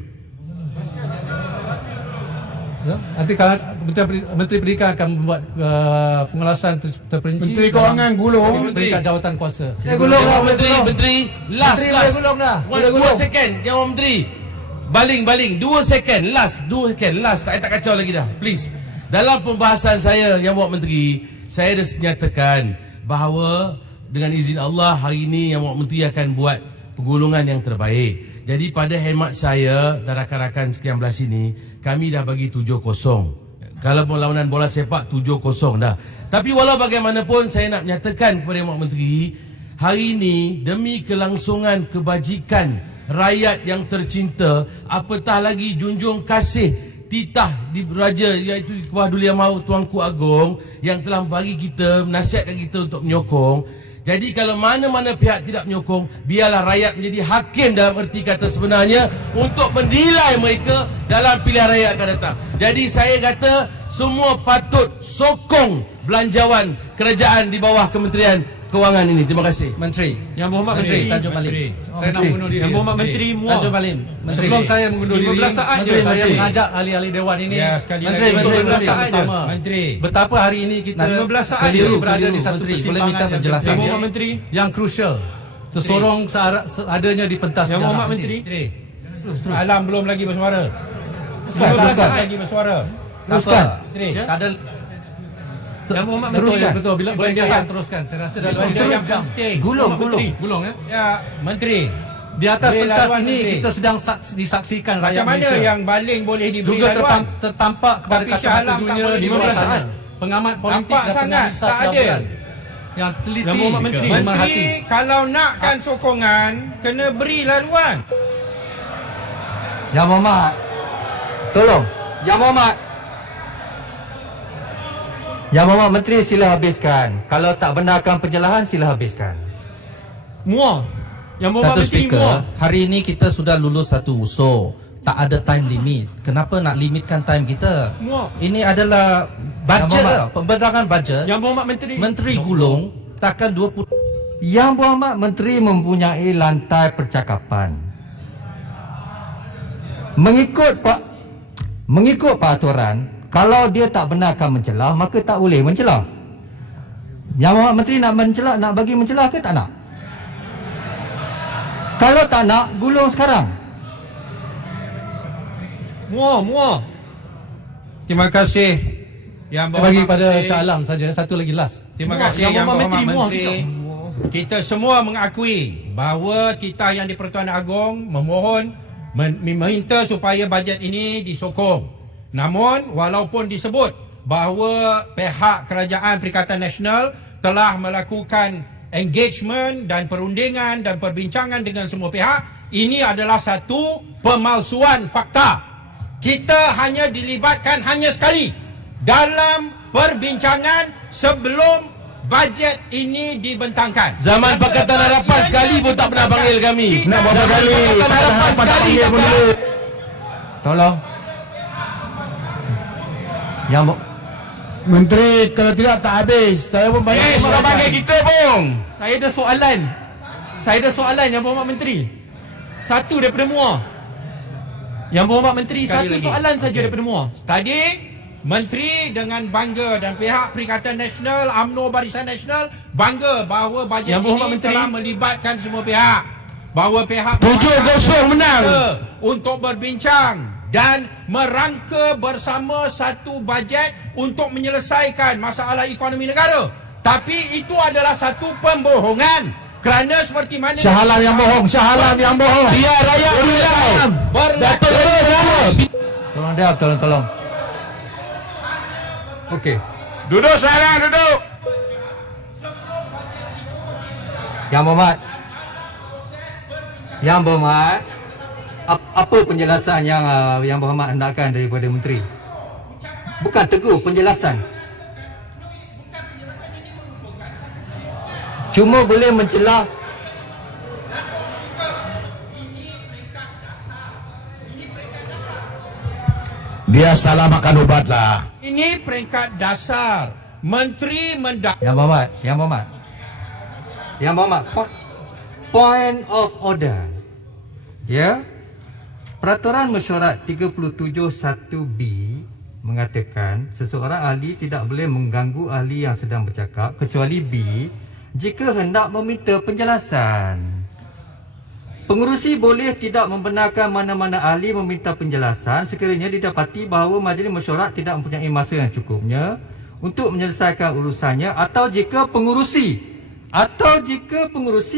Ya? Nanti kalau Menteri Pendidikan akan membuat pengelasan terperinci. Menteri Kewangan gulung. Peringkat jawatan kuasa. Gulung lah Menteri. Last. Gulung dah. 2 second Yang Muhammad Menteri. Baling 2 second. Last. Tak kacau lagi dah. Please. Dalam pembahasan saya Yang Muhammad Menteri, saya dah nyatakan bahawa dengan izin Allah hari ini Yang Muhammad Menteri akan buat penggulungan yang terbaik. Jadi pada hemat saya dan rakan-rakan sekian belah sini, kami dah bagi 7-0. Kalau perlawanan bola sepak 7-0 dah. Tapi walau bagaimanapun saya nak menyatakan kepada Yang Muhammad Menteri, hari ini demi kelangsungan kebajikan rakyat yang tercinta, apatah lagi junjung kasih titah di Raja iaitu Kebah Duli Yang Maha Tuanku Agong yang telah bagi kita, menasihatkan kita untuk menyokong. Jadi kalau mana-mana pihak tidak menyokong, biarlah rakyat menjadi hakim dalam erti kata sebenarnya untuk menilai mereka dalam pilihan raya akan datang. Jadi saya kata semua patut sokong belanjawan kerajaan di bawah Kementerian Kewangan ini. Terima kasih. Menteri. Yang Berhormat Menteri. Tanjung Balin. Saya nak mengundur diri. Yang Berhormat Menteri Muar. Tanjung Balin. Menteri. Sebelum saya mengundur diri, 15 saat je. saya mengajak ahli-ahli Dewan ini Menteri bersama. Menteri. Betapa hari ini kita keliru berada di satu Menteri. Boleh persimpangan minta penjelasan. yang Menteri yang crucial. Tersorong seadanya di pentas Yang Berhormat Menteri. Alam belum lagi bersuara. 15 saat lagi bersuara. Teruskan. Menteri. Tak ada. Yang Berhormat Menteri. Betul. Bila boleh dia yang teruskan. Saya rasa dalam yang penting. Gulung ya. Ya, Menteri. Di atas pentas ini kita sedang disaksikan rakyat Macam mana Malaysia. yang baling boleh diberi juga laluan? tertampak kepada Tapi kacamata Shah Alam tak dunia boleh di luar diberi sana. laluan. Pengamat politik Nampak dan sangat penganalisa tak adil. pelaburan yang teliti. Yang Berhormat Menteri. Menteri kalau nakkan sokongan kena beri laluan. Yang Berhormat, tolong. Yang Berhormat. Yang Berhormat Menteri sila habiskan. Kalau tak benarkan penjelasan sila habiskan. Muar. Yang Berhormat Satu Menteri speaker, Muar. hari ini kita sudah lulus satu usul. Tak ada time limit. Kenapa nak limitkan time kita? Muar. Ini adalah bajet lah, pembentangan bajet. Yang Berhormat Menteri. Menteri Gulung takkan 20. Yang Berhormat Menteri mempunyai lantai percakapan. Mengikut peraturan, kalau dia tak benarkan mencelah, maka tak boleh mencelah. Yang Berhormat Menteri nak mencelah, nak bagi mencelah ke tak nak? Kalau tak nak, gulung sekarang. Muar. Terima kasih. Yang Bagi pada Shah Alam saja. Satu lagi last. Terima kasih Yang Berhormat Menteri. Kita semua mengakui bahawa titah yang di-Pertuan Agong memohon meminta supaya bajet ini disokong. Namun walaupun disebut bahawa pihak Kerajaan Perikatan Nasional telah melakukan engagement dan perundingan dan perbincangan dengan semua pihak, ini adalah satu pemalsuan fakta. Kita hanya dilibatkan hanya sekali dalam perbincangan sebelum bajet ini dibentangkan. Zaman Pakatan Harapan sekali pun tak pernah panggil kami. Nak berapa kali Pakatan Harapan sekali tak pernah. Tolong. Yang Menteri kalau tidak tak habis. Saya pun banyak. Sudah panggil kita pun. Saya ada soalan Yang Berhormat Menteri. Satu daripada Muar. Yang Berhormat Menteri, Sekali satu lagi. soalan saja daripada Muar. Tadi Menteri dengan bangga dan pihak Perikatan Nasional, UMNO Barisan Nasional bangga bahawa bajet Yang Berhormat ini Menteri telah melibatkan semua pihak. Bahawa pihak 7-0 menang untuk berbincang dan merangka bersama satu bajet untuk menyelesaikan masalah ekonomi negara. Tapi itu adalah satu pembohongan. Kerana seperti mana Shah Alam yang bohong. Shah Alam yang bohong. Biar rakyat menilai. berlaku. Tolong. Okey. Duduk sekarang, duduk. Yang Berhormat. Yang Berhormat, apa penjelasan yang Berhormat hendakkan daripada Menteri? Bukan tegur, penjelasan. Cuma boleh mencelah. Dia salah makan ubat lah. Ini peringkat dasar. Menteri Yang Berhormat, point of order. Ya. Peraturan Mesyuarat 371B mengatakan seseorang ahli tidak boleh mengganggu ahli yang sedang bercakap kecuali B jika hendak meminta penjelasan. Pengerusi boleh tidak membenarkan mana-mana ahli meminta penjelasan sekiranya didapati bahawa majlis mesyuarat tidak mempunyai masa yang cukupnya untuk menyelesaikan urusannya atau jika pengerusi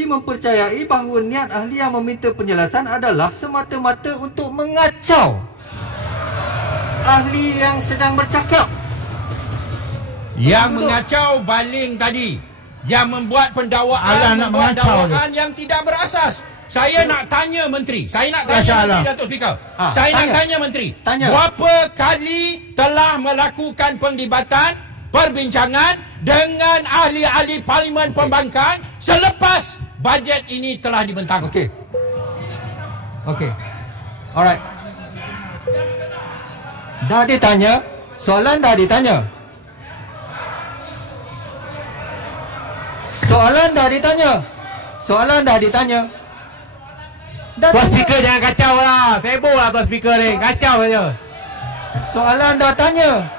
mempercayai bahawa niat ahli yang meminta penjelasan adalah semata-mata untuk mengacau ahli yang sedang bercakap. Yang mengacau Baling tadi, yang membuat pendawaan yang tidak berasas. Saya nak tanya Menteri. Saya nak tanya Menteri, Datuk Speaker. Saya nak tanya Menteri. Berapa kali telah melakukan penglibatan, perbincangan dengan ahli-ahli Parlimen Pembangkang selepas bajet ini telah dibentang? Okey. Alright. Dah ditanya. Soalan dah ditanya. Tuan Speaker jangan kacau lah. Sibuk lah Tuan Speaker ni. Kacau saja. Soalan dah tanya.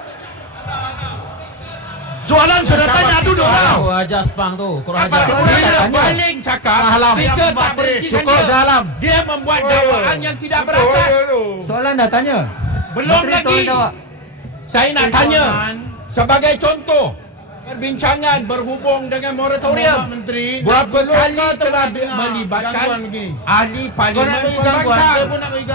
Soalan sudah tanya duduk lah. Ajar spang tu. Kurang ajar. Bila Baling cakap, Speaker tak berhentikan dia. Dia membuat dakwaan yang tidak berasas. Soalan dah tanya. Belum lagi. Saya nak tanya sebagai contoh perbincangan berhubung dengan moratorium. Berapa kali telah melibatkan ahli Parlimen Pembangkang?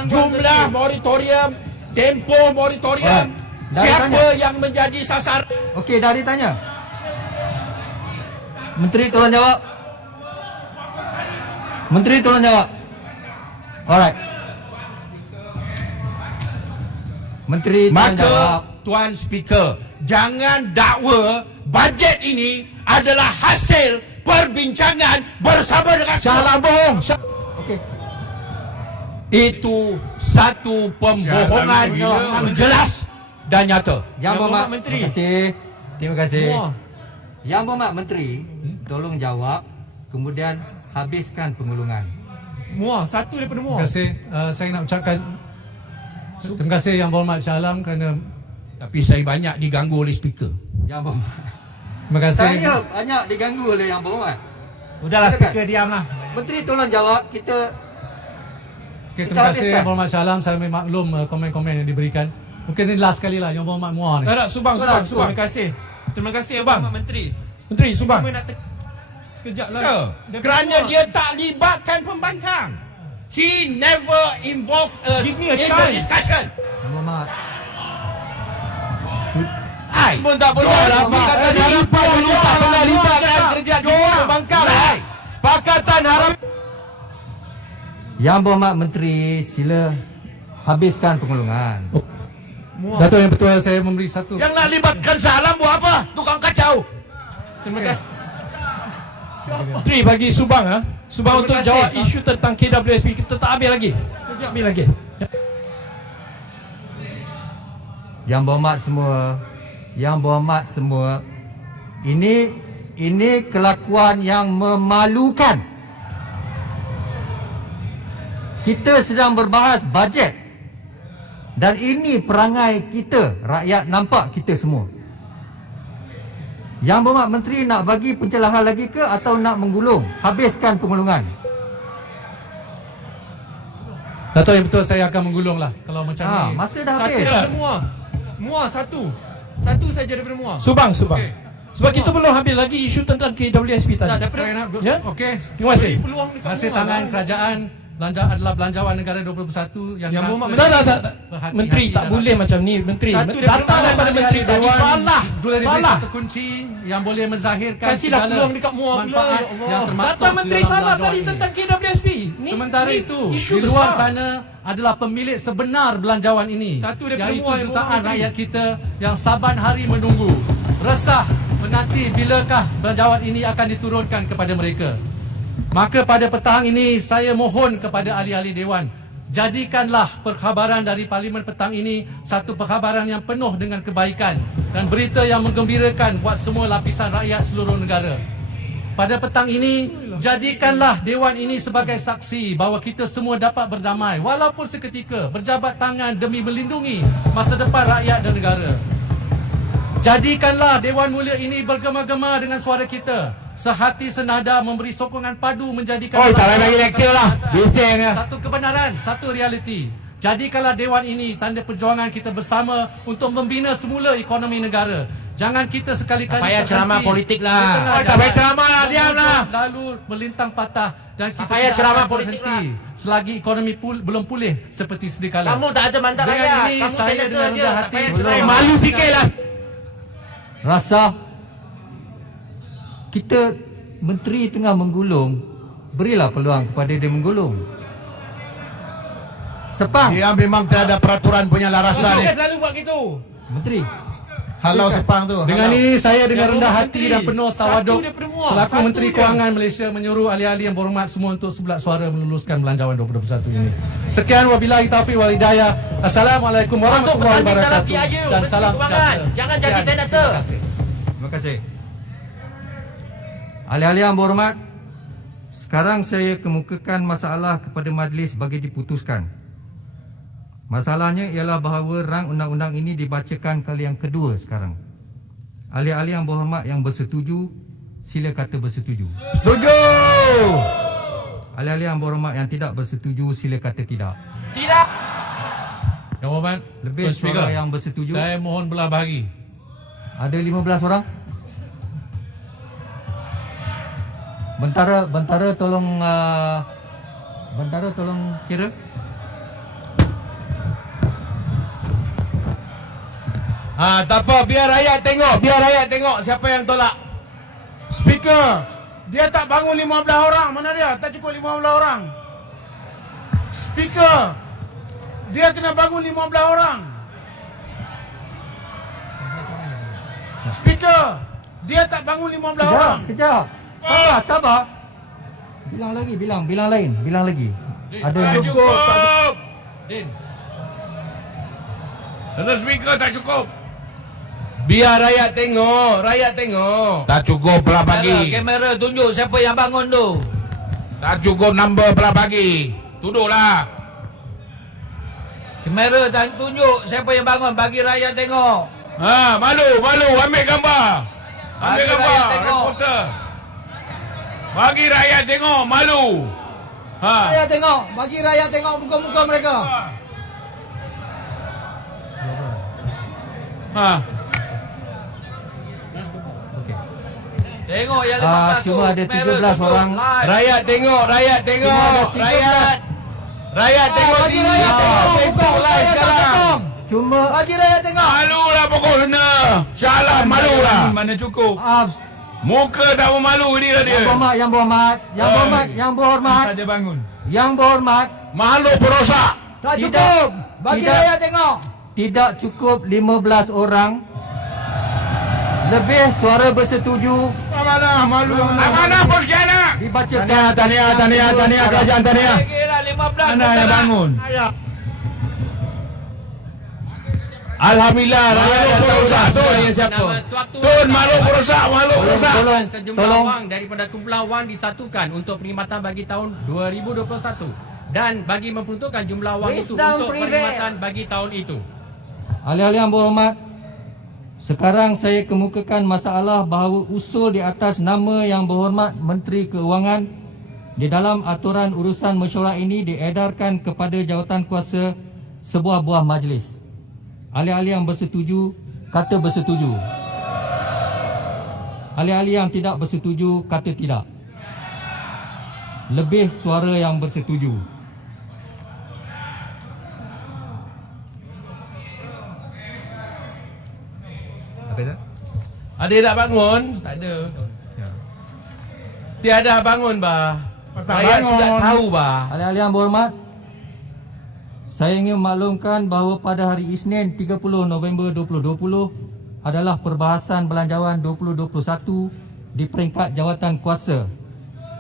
Jumlah moratorium, tempoh moratorium, siapa yang menjadi sasaran? Okey, dah ditanya. Menteri tolong jawab. Alright. Menteri tolong jawab. Tuan Speaker, jangan dakwa bajet ini adalah hasil perbincangan bersama dengan salah bohong. Okey. Itu satu pembohongan yang jelas dan nyata. Yang Berhormat Menteri. Terima kasih. Yang Berhormat Menteri, tolong jawab kemudian habiskan pengulungan. Satu daripada Terima kasih. Saya nak ucapkan terima kasih Yang Berhormat Shah Alam kerana tapi saya banyak diganggu oleh speaker. Yang Berhormat. Terima kasih. Saya banyak diganggu oleh Yang Berhormat. Udahlah speaker diamlah. Menteri tolong jawab. Kita terima kasih Yang Berhormat Shah Alam. Saya maklum komen-komen yang diberikan. Mungkin ini last kali lah Yang Berhormat Muar ni. Tak, Subang. Terima kasih Yang Berhormat Menteri. Subang. Sekejap lah. Kerana dia tak libatkan pembangkang. He never involved us in the discussion. Yang Berhormat. Pun tak boleh lah. Pakatan Harapan dulu tak pernah libatkan kerja kita pembangkang. Pakatan Harapan. Yang Berhormat Menteri, sila habiskan pengulungan. Datuk yang betul, saya memberi satu. Yang nak libatkan Salam buat apa? Tukang kacau. Terima kasih. Menteri bagi Subang Subang untuk jawab isu tentang KWSP. Kita tak habis lagi. Yang Berhormat semua, ini kelakuan yang memalukan. Kita sedang berbahas bajet dan ini perangai kita, rakyat nampak kita semua. Yang Berhormat Menteri nak bagi pencerahan lagi ke atau nak menggulung? Habiskan pengulungan. Datuk yang betul, saya akan menggulung lah kalau macam ni. Masa dah habis. Satu saja daripada Muar. Subang. Okay. Sebab kita belum habis lagi isu tentang KWSP tadi. Saya nak ya? okey. Terima kasih. Masih tangan kerajaan adalah belanjawan negara 2021 yang Berhati-hati. Menteri tak boleh macam ni. Menteri datang daripada Menteri tadi salah. Satu kunci yang boleh menzahirkan Kasihlah segala peluang dekat Muar pula. manfaat yang termaktub Datang Menteri dalam salah belanjawan tadi ini. tentang KWSP. Sementara itu, isu di luar besar. sana adalah pemilik sebenar belanjawan ini, Satu daripada iaitu Muar yang jutaan Muar Menteri. rakyat kita yang saban hari menunggu, resah menanti bilakah belanjawan ini akan diturunkan kepada mereka. Maka pada petang ini saya mohon kepada ahli-ahli Dewan, jadikanlah perkhabaran dari Parlimen petang ini satu perkhabaran yang penuh dengan kebaikan dan berita yang menggembirakan buat semua lapisan rakyat seluruh negara. Pada petang ini, jadikanlah Dewan ini sebagai saksi bahawa kita semua dapat berdamai walaupun seketika, berjabat tangan demi melindungi masa depan rakyat dan negara. Jadikanlah Dewan Mulia ini bergema-gema dengan suara kita, sehati senada memberi sokongan padu menjadikan tak payah bagi lecture lah. Bising lah. satu kebenaran, satu realiti. Jadikanlah Dewan ini tanda perjuangan kita bersama untuk membina semula ekonomi negara. Jangan kita sekali-kali Tak payah ceramah politik lah. di tengah Tak payah jalan, ceramah lah, diam lah. Lalu melintang patah dan kita Tak payah tidak ceramah akan politik berhenti selagi ekonomi belum pulih seperti sedia kala. Kamu tak ada mandat Dengan rakyat. ini Kamu saya senator dengan je. rendah Tak hati payah ceramah. Malu sikit lah. Rasa kita menteri tengah menggulung, berilah peluang kepada dia menggulung. Sepang. Dia memang tiada peraturan punya lah rasa ni. Selalu buat gitu. Menteri. Halau Sepang tu. Dengan halau. ini saya dengan Yang rendah Bapak hati Menteri, dan penuh tawaduk satu daripada Muar, selaku satu Menteri je. Kewangan Malaysia menyuruh ahli-ahli yang berhormat semua untuk sebelah suara meluluskan belanjawan 2021 ini. Sekian wabillahi taufiq wal hidayah. Assalamualaikum warahmatullahi wabarakatuh dan salam sejahtera. Jangan jadi senator. Terima kasih. Ahli-ahli yang berhormat, sekarang saya kemukakan masalah kepada majlis bagi diputuskan. Masalahnya ialah bahawa rang undang-undang ini dibacakan kali yang kedua sekarang. Ahli-ahli yang berhormat yang bersetuju, sila kata bersetuju. Setuju. Ahli-ahli yang berhormat yang tidak bersetuju, sila kata tidak. Tidak. Yang hormat, Lebih Tuan Speaker, suara yang bersetuju. saya mohon belah bahagi. Ada 15 orang? Bentara tolong kira. Tak apa, biar rakyat tengok siapa yang tolak. Speaker, dia tak bangun 15 orang. Mana dia? Tak cukup 15 orang. Speaker, dia kena bangun 15 orang. Speaker, dia tak bangun 15 orang. Sekejap. Sabar. Bilang lain. Bilang lagi. Ada Tak cukup. Din, Tuan Speaker, tak cukup. Biar rakyat tengok. Tak cukup belah bagi. Kamera tunjuk siapa yang bangun tu. Tak cukup number belah bagi. Duduklah. Kamera tak tunjuk siapa yang bangun, bagi rakyat tengok. Malu. Ambil gambar. Bagi rakyat tengok. Reporter. Bagi rakyat tengok. Malu. Rakyat tengok, bagi rakyat tengok muka-muka mereka. Tengok yang lepas masuk. cuma ada 13 orang. Rakyat tengok. Rakyat tengok. Bagi rakyat tengok. Facebook live sekarang. Cuma Bagi rakyat tengok. Malulah pokok sana. Syalah malulah. mana cukup. Muka tak malu ni lah dia. Yang berhormat. Saja bangun. Yang berhormat. Malu perosak. Tak cukup. Bagi Tidak. rakyat tengok. Tidak cukup 15 orang. Lebih suara bersetuju. Amanah malu. Amanah pengkhianat. Dibacakan. Tahniah kerajaan tahniah. Bagilah 15 Mana yang bangun? Alhamdulillah rakyat yang perosak Tun. Tun malu perosak. Tolong. Wang daripada kumpulan wang disatukan untuk perkhidmatan bagi tahun 2021 dan bagi memperuntukkan jumlah wang itu Wisdom untuk prevail. perkhidmatan bagi tahun itu. Ahli-ahli yang berhormat, sekarang saya kemukakan masalah bahawa usul di atas nama yang berhormat Menteri Keuangan di dalam aturan urusan mesyuarat ini diedarkan kepada jawatankuasa sebuah buah majlis. Ahli-ahli yang bersetuju, kata bersetuju. Ahli-ahli yang tidak bersetuju, kata tidak. Lebih suara yang bersetuju. Ada yang nak bangun? Tak ada. Tiada bangun, bah. Rakyat sudah tahu, bah. Ahli-ahli yang berhormat, saya ingin memaklumkan bahawa pada hari Isnin 30 November 2020 adalah perbahasan belanjawan 2021 di peringkat jawatan kuasa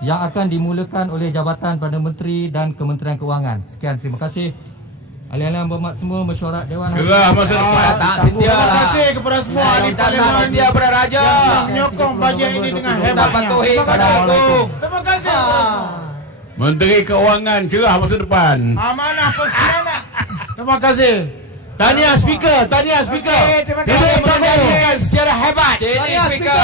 yang akan dimulakan oleh Jabatan Perdana Menteri dan Kementerian Kewangan. Sekian, terima kasih. Ahli-ahli yang berhormat semua, mesyuarat Dewan. Gerah masa depan. Terima kasih kepada semua ahli parlimen India pada raja. yang menyokong bajet ini dengan hebatnya. Terima kasih. Terima kasih. Menteri Keuangan cerah masa depan. Amanah pengkhianat. Terima kasih. Tahniah speaker, tahniah speaker. Terima kasih. Dia menyajikan secara hebat. Tahniah speaker.